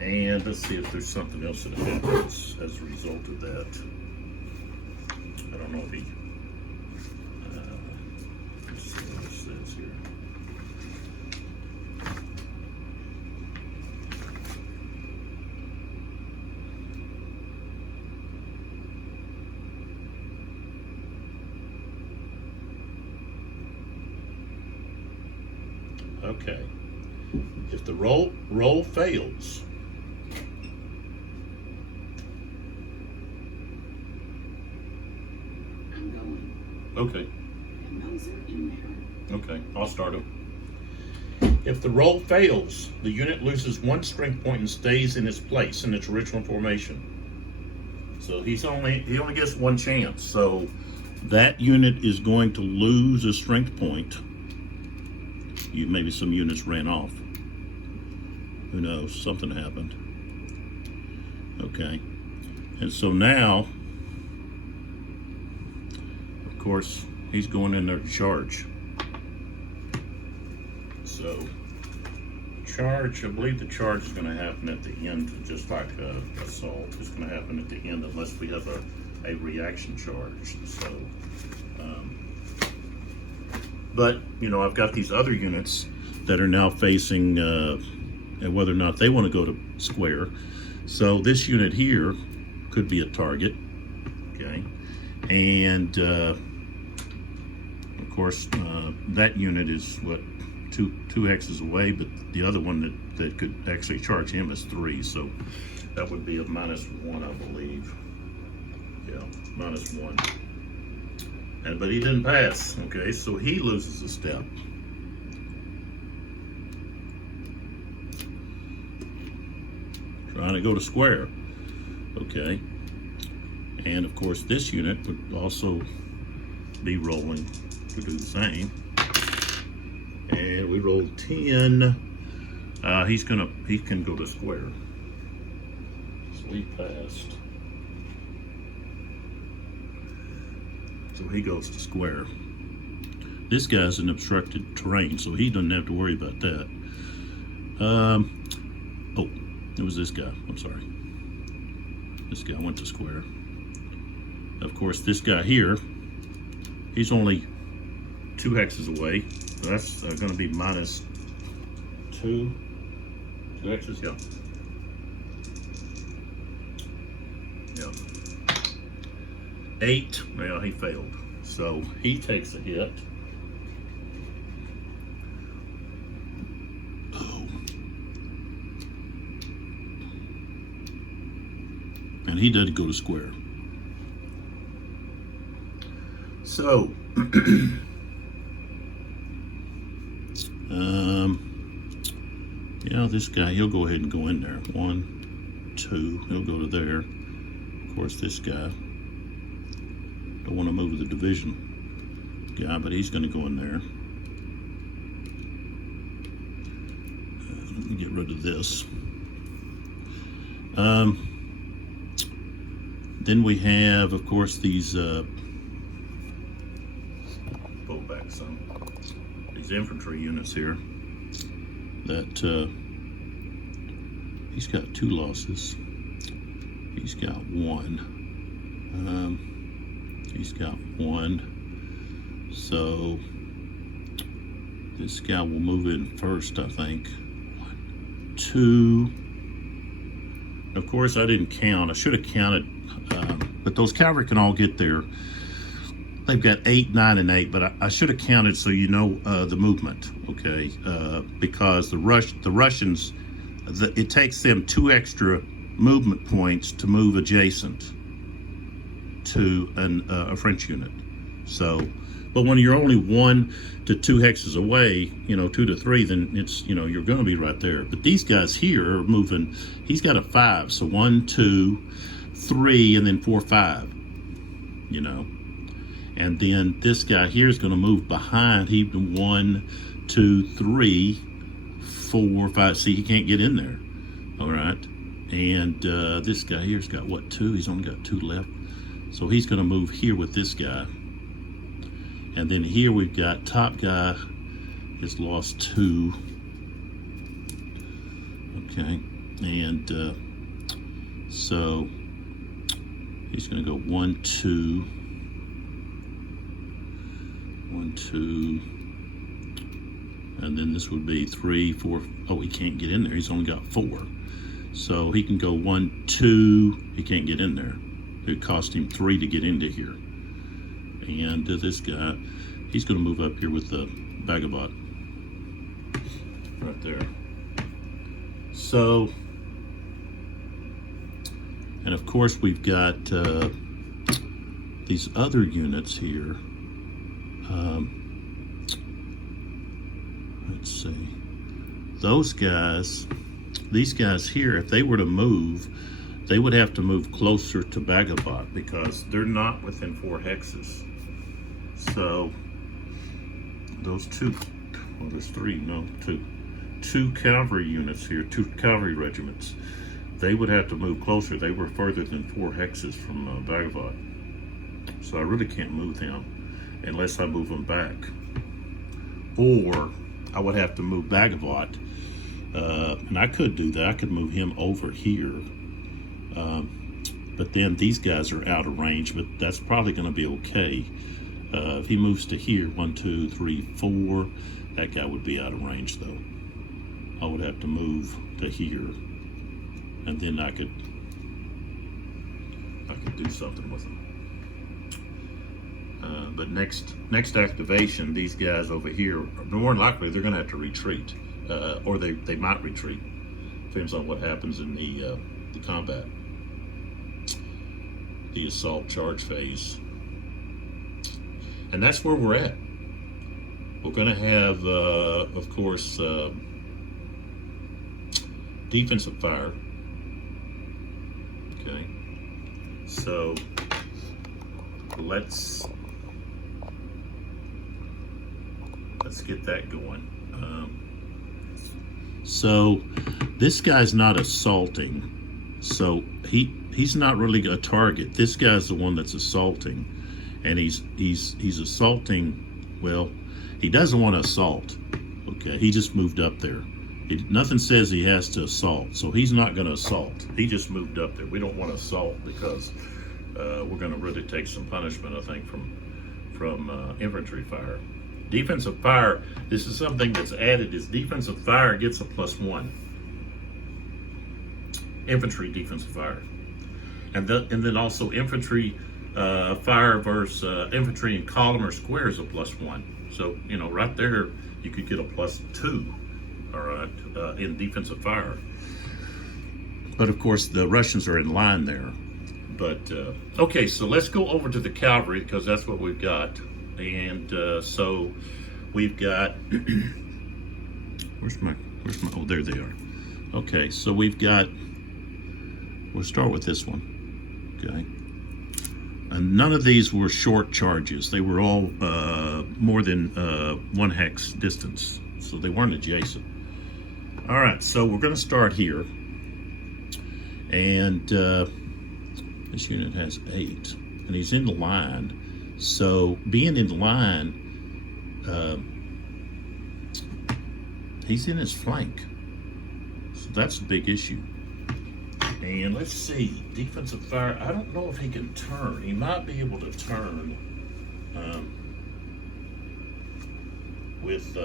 And let's see if there's something else that happens as a result of that. I don't know if he, let's see what it says here. Okay, if the roll fails, okay. Okay, I'll start them. If the roll fails, the unit loses 1 strength point and stays in its place in its original formation. So he only gets 1 chance. So that unit is going to lose a strength point. Maybe some units ran off. Who knows? Something happened. Okay, and so now, of course, he's going in there to charge. So, charge, I believe the charge is going to happen at the end, just like assault. It's going to happen at the end unless we have a reaction charge. So, but, you know, I've got these other units that are now facing whether or not they want to go to square. So this unit here could be a target, okay? And, of course, that unit is, what, two hexes away, but the other one that could actually charge him is 3, so that would be a -1, I believe. Yeah, -1. But he didn't pass, okay, so he loses a step. Trying to go to square, okay. And of course this unit would also be rolling to do the same. And we rolled 10. He can go to square. So he passed. So he goes to square. This guy's in obstructed terrain, so he doesn't have to worry about that. Oh, it was this guy. I'm sorry. This guy went to square. Of course, this guy here, he's only 2 hexes away. So that's going to be -2. 2 hexes, yeah. Yeah. 8, well, he failed. So he takes a hit. Oh. And he doesn't go to square. So, yeah, this guy, he'll go ahead and go in there. 1, 2, he'll go to there. Of course, this guy, don't want to move the division guy, but he's going to go in there. Let me get rid of this. Then we have, of course, these pull back some. These infantry units here that he's got 2 losses. He's got 1. He's got 1. So this guy will move in first, I think. 1, 2. Of course, I didn't count. I should have counted, but those cavalry can all get there. They've got 8, 9, and 8, but I should have counted so you know the movement, okay? Because the Russians, it takes them 2 extra movement points to move adjacent to a French unit. So, but when you're only 1 to 2 hexes away, 2 to 3, then it's, you're going to be right there. But these guys here are moving. He's got a 5, so 1, 2, 3, and then 4, 5. And then this guy here is going to move behind. He 1, 2, 3, 4, 5. See, he can't get in there. All right. And this guy here's got what, 2? He's only got 2 left. So he's going to move here with this guy. And then here we've got top guy has lost 2. Okay. And so he's going to go 1, 2. 1, 2. And then this would be 3, 4. Oh, he can't get in there. He's only got 4. So he can go 1, 2. He can't get in there. It cost him 3 to get into here. And this guy, he's going to move up here with the Vagabot right there. So, and of course we've got these other units here. Let's see. Those guys, these guys here, if they were to move, they would have to move closer to Vagabot because they're not within 4 hexes. So those 2, well, there's 3, no, 2 cavalry units here, 2 cavalry regiments, they would have to move closer. They were further than 4 hexes from Vagabot. So I really can't move them unless I move them back. Or I would have to move Vagabot, and I could do that. I could move him over here. But then these guys are out of range, but that's probably going to be okay. If he moves to here, 1, 2, 3, 4, that guy would be out of range though. I would have to move to here, and then I could do something with him. But next activation, these guys over here, more than likely they're going to have to retreat, or they might retreat. Depends on what happens in the combat, the assault charge phase. And that's where we're at. We're going to have, of course, defensive fire. Okay. So let's get that going. So this guy's not assaulting, so he's not really a target. This guy's the one that's assaulting, and he's assaulting. Well, he doesn't want to assault. Okay, he just moved up there. Nothing says he has to assault, so he's not going to assault. He just moved up there. We don't want to assault because we're going to really take some punishment, I think, from infantry fire. Defensive fire, this is something that's added, is defensive fire gets a +1. Infantry defensive fire. And then also infantry fire versus infantry in column or square is a +1. So, right there, you could get a +2, all right, in defensive fire. But of course, the Russians are in line there. But, okay, so let's go over to the cavalry because that's what we've got. And so we've got, where's my, oh, there they are. Okay, so we've got, we'll start with this one, okay? And none of these were short charges. They were all more than 1 hex distance, so they weren't adjacent. All right, so we're gonna start here. And this unit has 8, and he's in the line. So being in line, he's in his flank. So that's a big issue. And let's see, defensive fire, I don't know if he can turn. He might be able to turn with,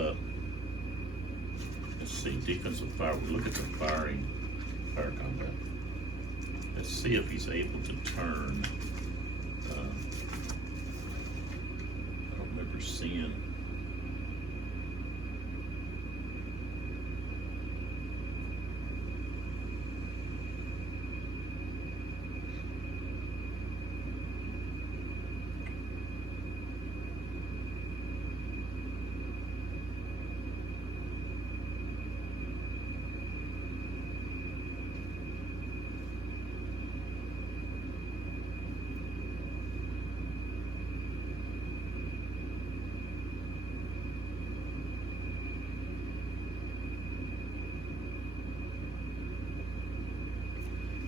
let's see, defensive fire. We look at the fire combat. Let's see if he's able to turn. I don't remember seeing.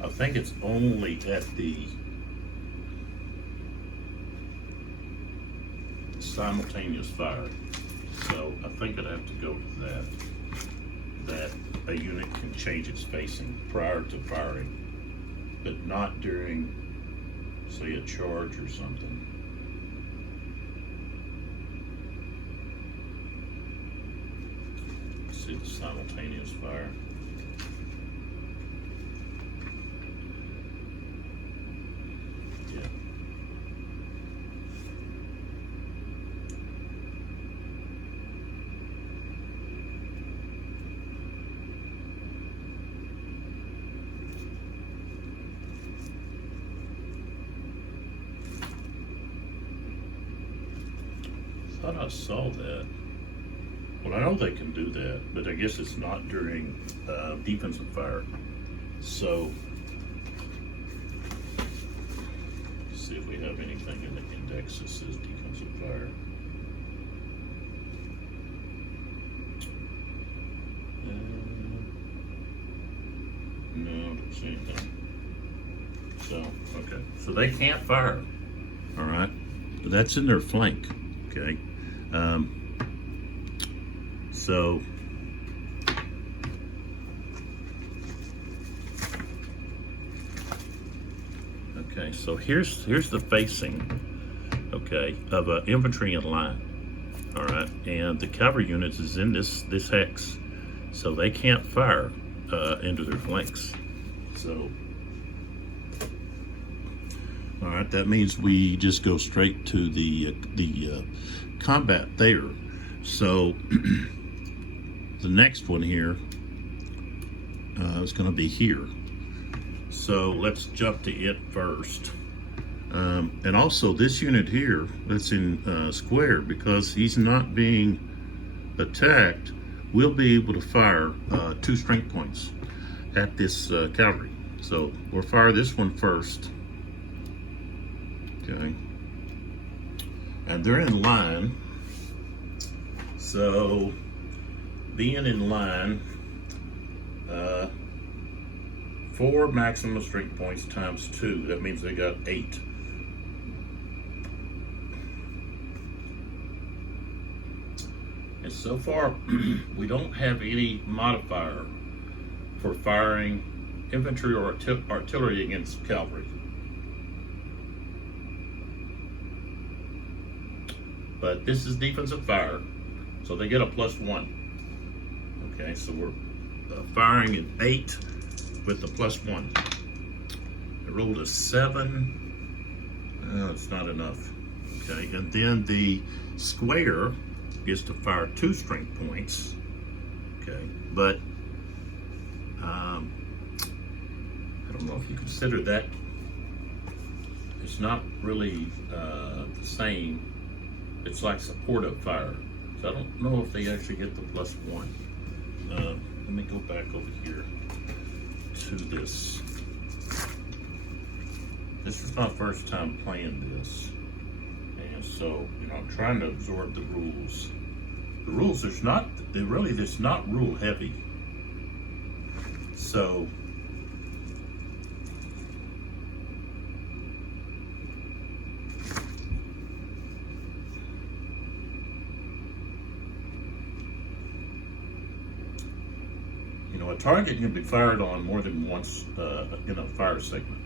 I think it's only at the simultaneous fire. So I think I'd have to go to that. That a unit can change its spacing prior to firing, but not during, say, a charge or something. Let's see the simultaneous fire. I thought I saw that. Well, I know they can do that, but I guess it's not during defensive fire. So, let's see if we have anything in the index that says defensive fire. No, don't see anything. So, okay. So they can't fire. All right. That's in their flank. Okay. So okay, so here's the facing, okay, of an infantry in line. All right, and the cavalry units is in this hex, so they can't fire into their flanks. So all right, that means we just go straight to the combat there. So the next one here is going to be here. So let's jump to it first. And also this unit here that's in square, because he's not being attacked, will be able to fire 2 strength points at this cavalry. So we'll fire this one first. Okay. And they're in line. So being in line, 4 maximum strength points times 2. That means they got 8. And so far, we don't have any modifier for firing infantry or artillery against cavalry. But this is defensive fire, so they get a +1. Okay, so we're firing at 8 with the +1. I rolled a 7. It's not enough. Okay, and then the square gets to fire 2 strength points. Okay, but I don't know if you consider that. It's not really the same. It's like supportive fire. So I don't know if they actually get the +1. Let me go back over here to this. This is my first time playing this. And so, I'm trying to absorb the rules. The rules, it's not rule heavy. So, a target can be fired on more than once in a fire segment.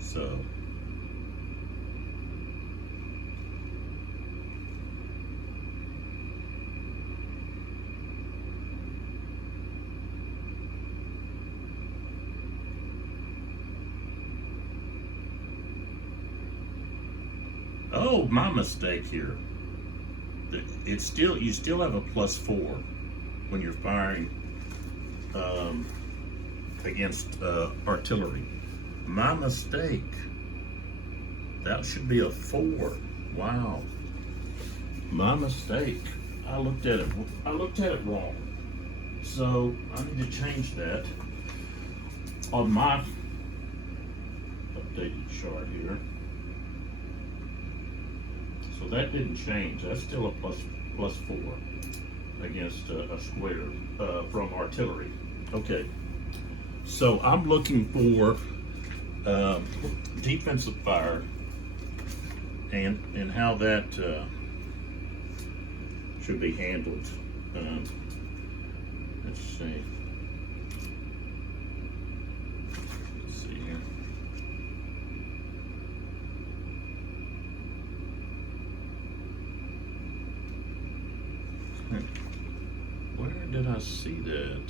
So, Oh, my mistake here. It's still, you still have a +4 when you're firing against artillery. My mistake. That should be a 4. Wow. My mistake. I looked at it wrong. So I need to change that on my updated chart here. So that didn't change. That's still a +4 against a square from artillery. Okay. So I'm looking for defensive fire and how that should be handled. Let's see. Let's see here. Where did I see that?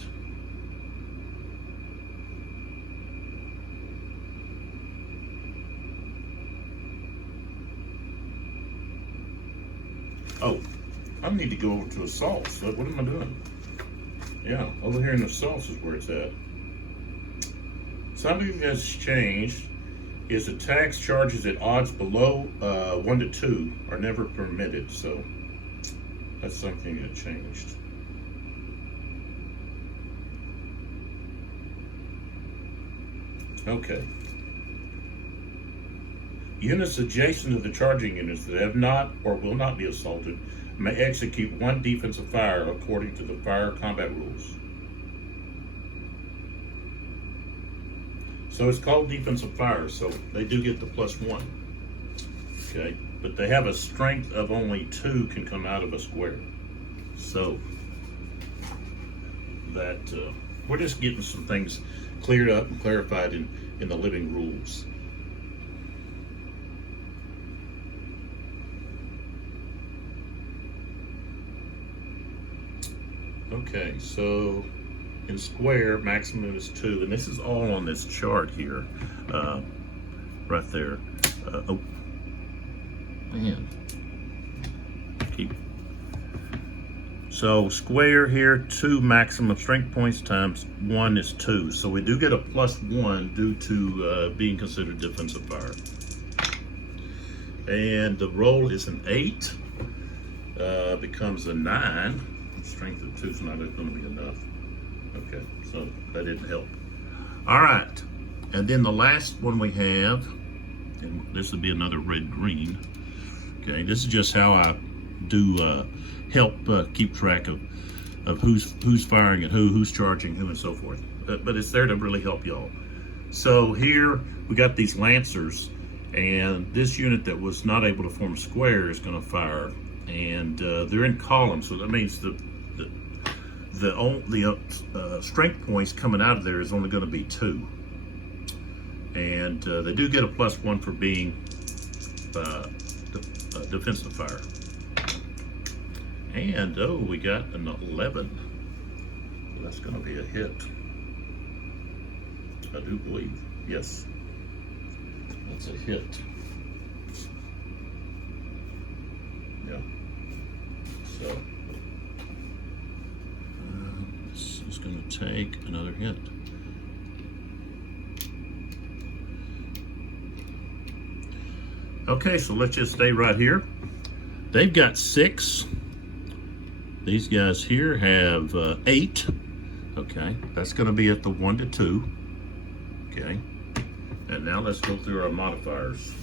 Oh, I need to go over to assaults. What am I doing? Yeah, over here in assaults is where it's at. Something that's changed is attacks charges at odds below 1 to 2 are never permitted. So that's something that changed. Okay. Units adjacent to the charging units that have not or will not be assaulted may execute 1 defensive fire according to the fire combat rules. So it's called defensive fire, so they do get the +1. Okay, but they have a strength of only 2 can come out of a square. So that we're just getting some things cleared up and clarified in the living rules. Okay, so in square, maximum is 2, and this is all on this chart here, right there. Oh, man. So square here, 2 maximum strength points times 1 is 2. So we do get a +1 due to being considered defensive fire. And the roll is an 8, becomes a 9. Strength of 2 is not going to be enough. Okay, so that didn't help. All right, and then the last one we have, and this would be another red-green. Okay, this is just how I do help keep track of who's firing at who's charging who, and so forth. But it's there to really help y'all. So here we got these Lancers, and this unit that was not able to form a square is going to fire, and they're in columns, so that means the strength points coming out of there is only going to be 2, and they do get a +1 for being defensive fire. And oh, we got an 11, so that's going to be a hit. I do believe, yes, that's a hit. Yeah. So this is going to take another hit. Okay, so let's just stay right here. They've got 6. These guys here have 8. Okay, that's going to be at the 1 to 2. Okay, and now let's go through our modifiers.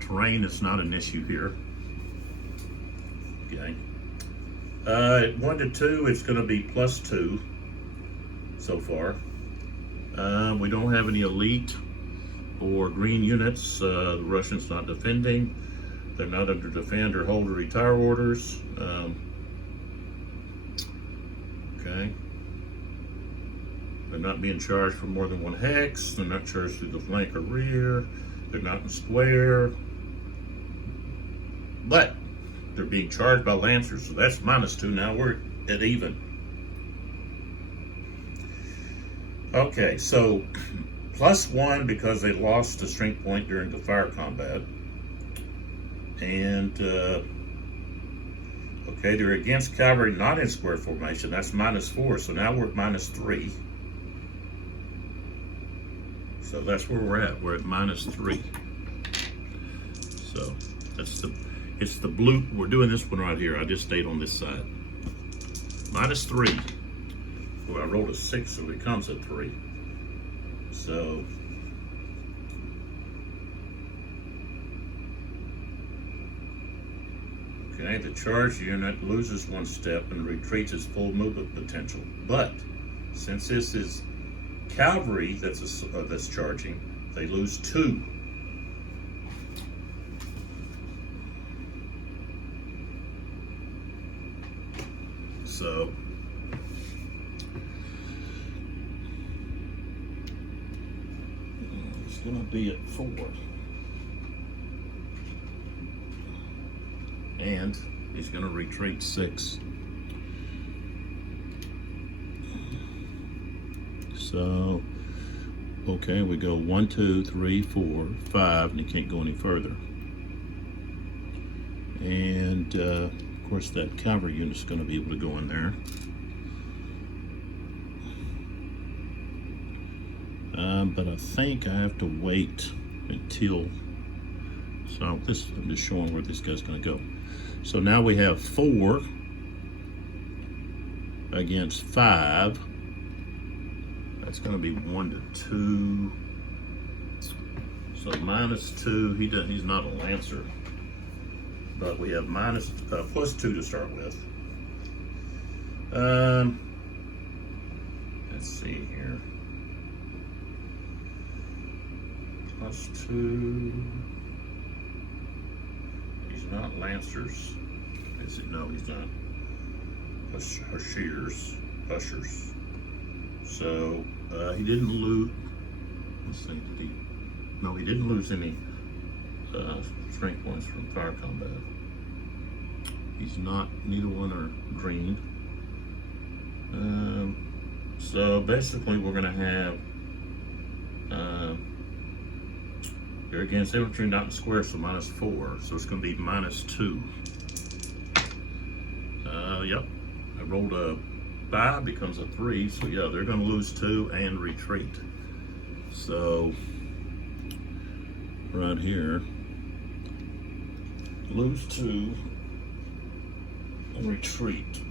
Terrain is not an issue here. Okay. At 1 to 2, it's going to be +2 so far. We don't have any elite or green units. The Russians not defending. They're not under defend or hold or retire orders. Okay. They're not being charged for more than 1 hex. They're not charged through the flank or rear. They're not in square. But they're being charged by Lancers, so that's -2 now. We're at even. Okay, so +1 because they lost a strength point during the fire combat. And, okay, they're against cavalry not in square formation. That's -4, so now we're at -3. So that's where we're at. We're at -3. So it's the blue. We're doing this one right here. I just stayed on this side. -3. Well, I rolled a 6, so it becomes a 3. So okay, the charge unit loses 1 step and retreats its full movement potential. But since this is cavalry that's charging, they lose 2. So it's going to be at 4. And he's going to retreat 6. So, okay, we go 1, 2, 3, 4, 5, and he can't go any further. And of course, that cavalry unit's going to be able to go in there. But I think I have to wait until. So I'm just showing where this guy's going to go. So now we have 4 against 5. That's going to be 1 to 2. So -2. He's not a lancer, but we have +2 to start with. Let's see here. +2. He's not lancers. Is it? No, he's not. Ushers. So he didn't lose. Let's see. Did he? No, he didn't lose any strength points from fire combat. He's not. Neither one are green. So basically, we're going to have. They're against infantry not in square, so -4. So it's going to be -2. Yep. I rolled a 5, becomes a 3. So yeah, they're going to lose 2 and retreat. So right here, lose 2 and retreat.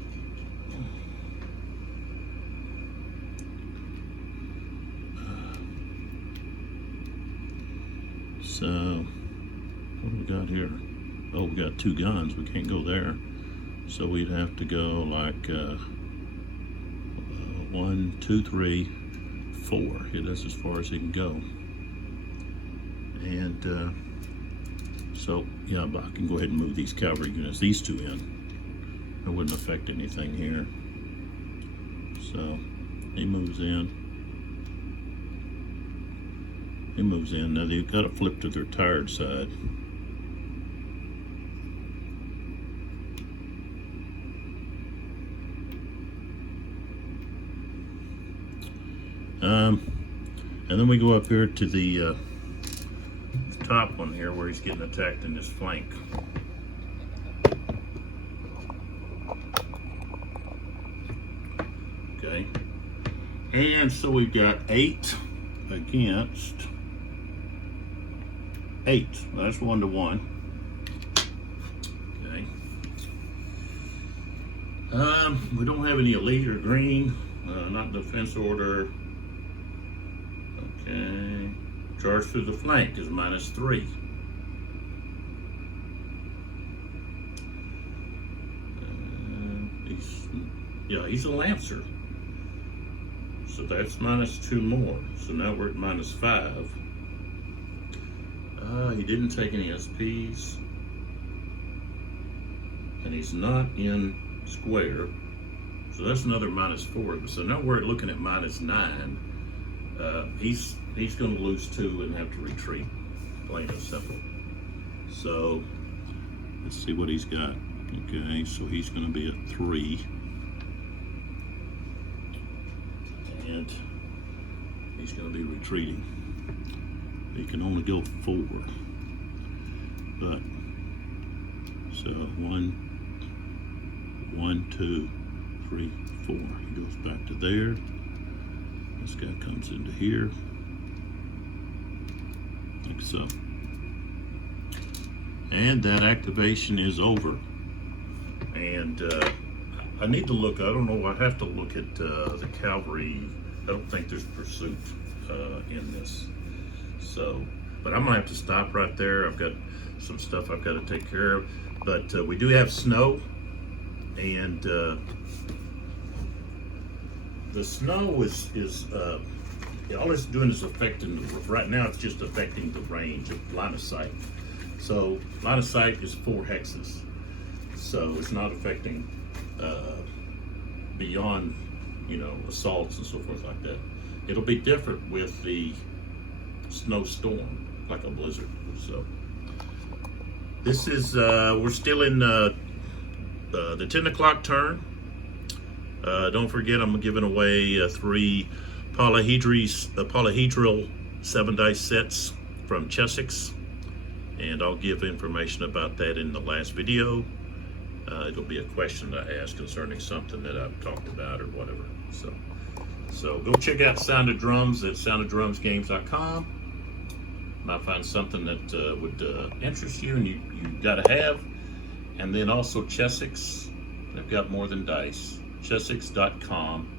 So what do we got here? Oh, we got 2 guns. We can't go there. So we'd have to go like 1, 2, 3, 4. Yeah, that's as far as he can go. And so yeah, but I can go ahead and move these cavalry units, these 2 in. It wouldn't affect anything here. So he moves in. He moves in. Now they've got to flip to their tired side. And then we go up here to the top one here where he's getting attacked in his flank. Okay. And so we've got 8 against 8. That's 1 to 1. Okay. We don't have any elite or green. Not defense order. Okay. Charge through the flank is -3. He's a lancer. So that's -2 more. So now we're at -5. He didn't take any SPs. And he's not in square. So that's another -4. So now we're looking at -9. He's going to lose 2 and have to retreat, plain and simple. So let's see what he's got. Okay, so he's going to be at 3. And He's going to be retreating. He can only go 4. But so 1, 2, 3, 4. He goes back to there. This guy comes into here, like so. And that activation is over. And I need to look, I don't know, I have to look at the cavalry. I don't think there's pursuit in this. So, but I'm gonna have to stop right there. I've got some stuff I've got to take care of. But we do have snow, and the snow is all it's doing is affecting, right now it's just affecting the range of line of sight. So line of sight is 4 hexes. So it's not affecting beyond, you know, assaults and so forth like that. It'll be different with the snowstorm, like a blizzard. So this is, we're still in the 10 o'clock turn. Don't forget, I'm giving away 3 polyhedral 7 dice sets from Chessex, and I'll give information about that in the last video. It'll be a question that I ask concerning something that I've talked about or whatever. So go check out Sound of Drums at soundoffdrumsgames.com. Might find something that would interest you and you gotta have. And then also Chessex, they've got more than dice. Chessex.com.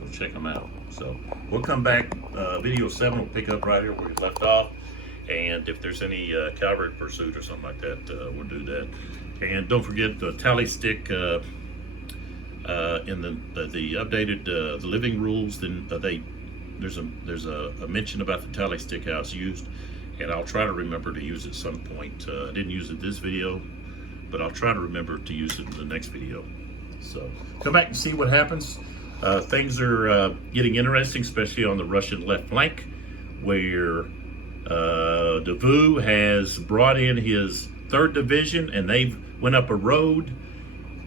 Go check them out. So we'll come back. Video 7 will pick up right here where we left off. And if there's any cavalry pursuit or something like that, we'll do that. And don't forget the tally stick in the updated the living rules. Then there's a mention about the tally stick how it's used, and I'll try to remember to use it at some point. I didn't use it this video, but I'll try to remember to use it in the next video. So come back and see what happens. Things are getting interesting, especially on the Russian left flank, where Davout has brought in his 3rd Division, and they've went up a road,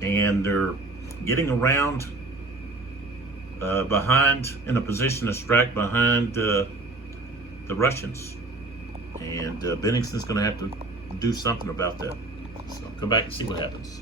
and they're getting around behind, in a position to strike behind the Russians. And Bennington's going to have to do something about that. So come back and see what happens.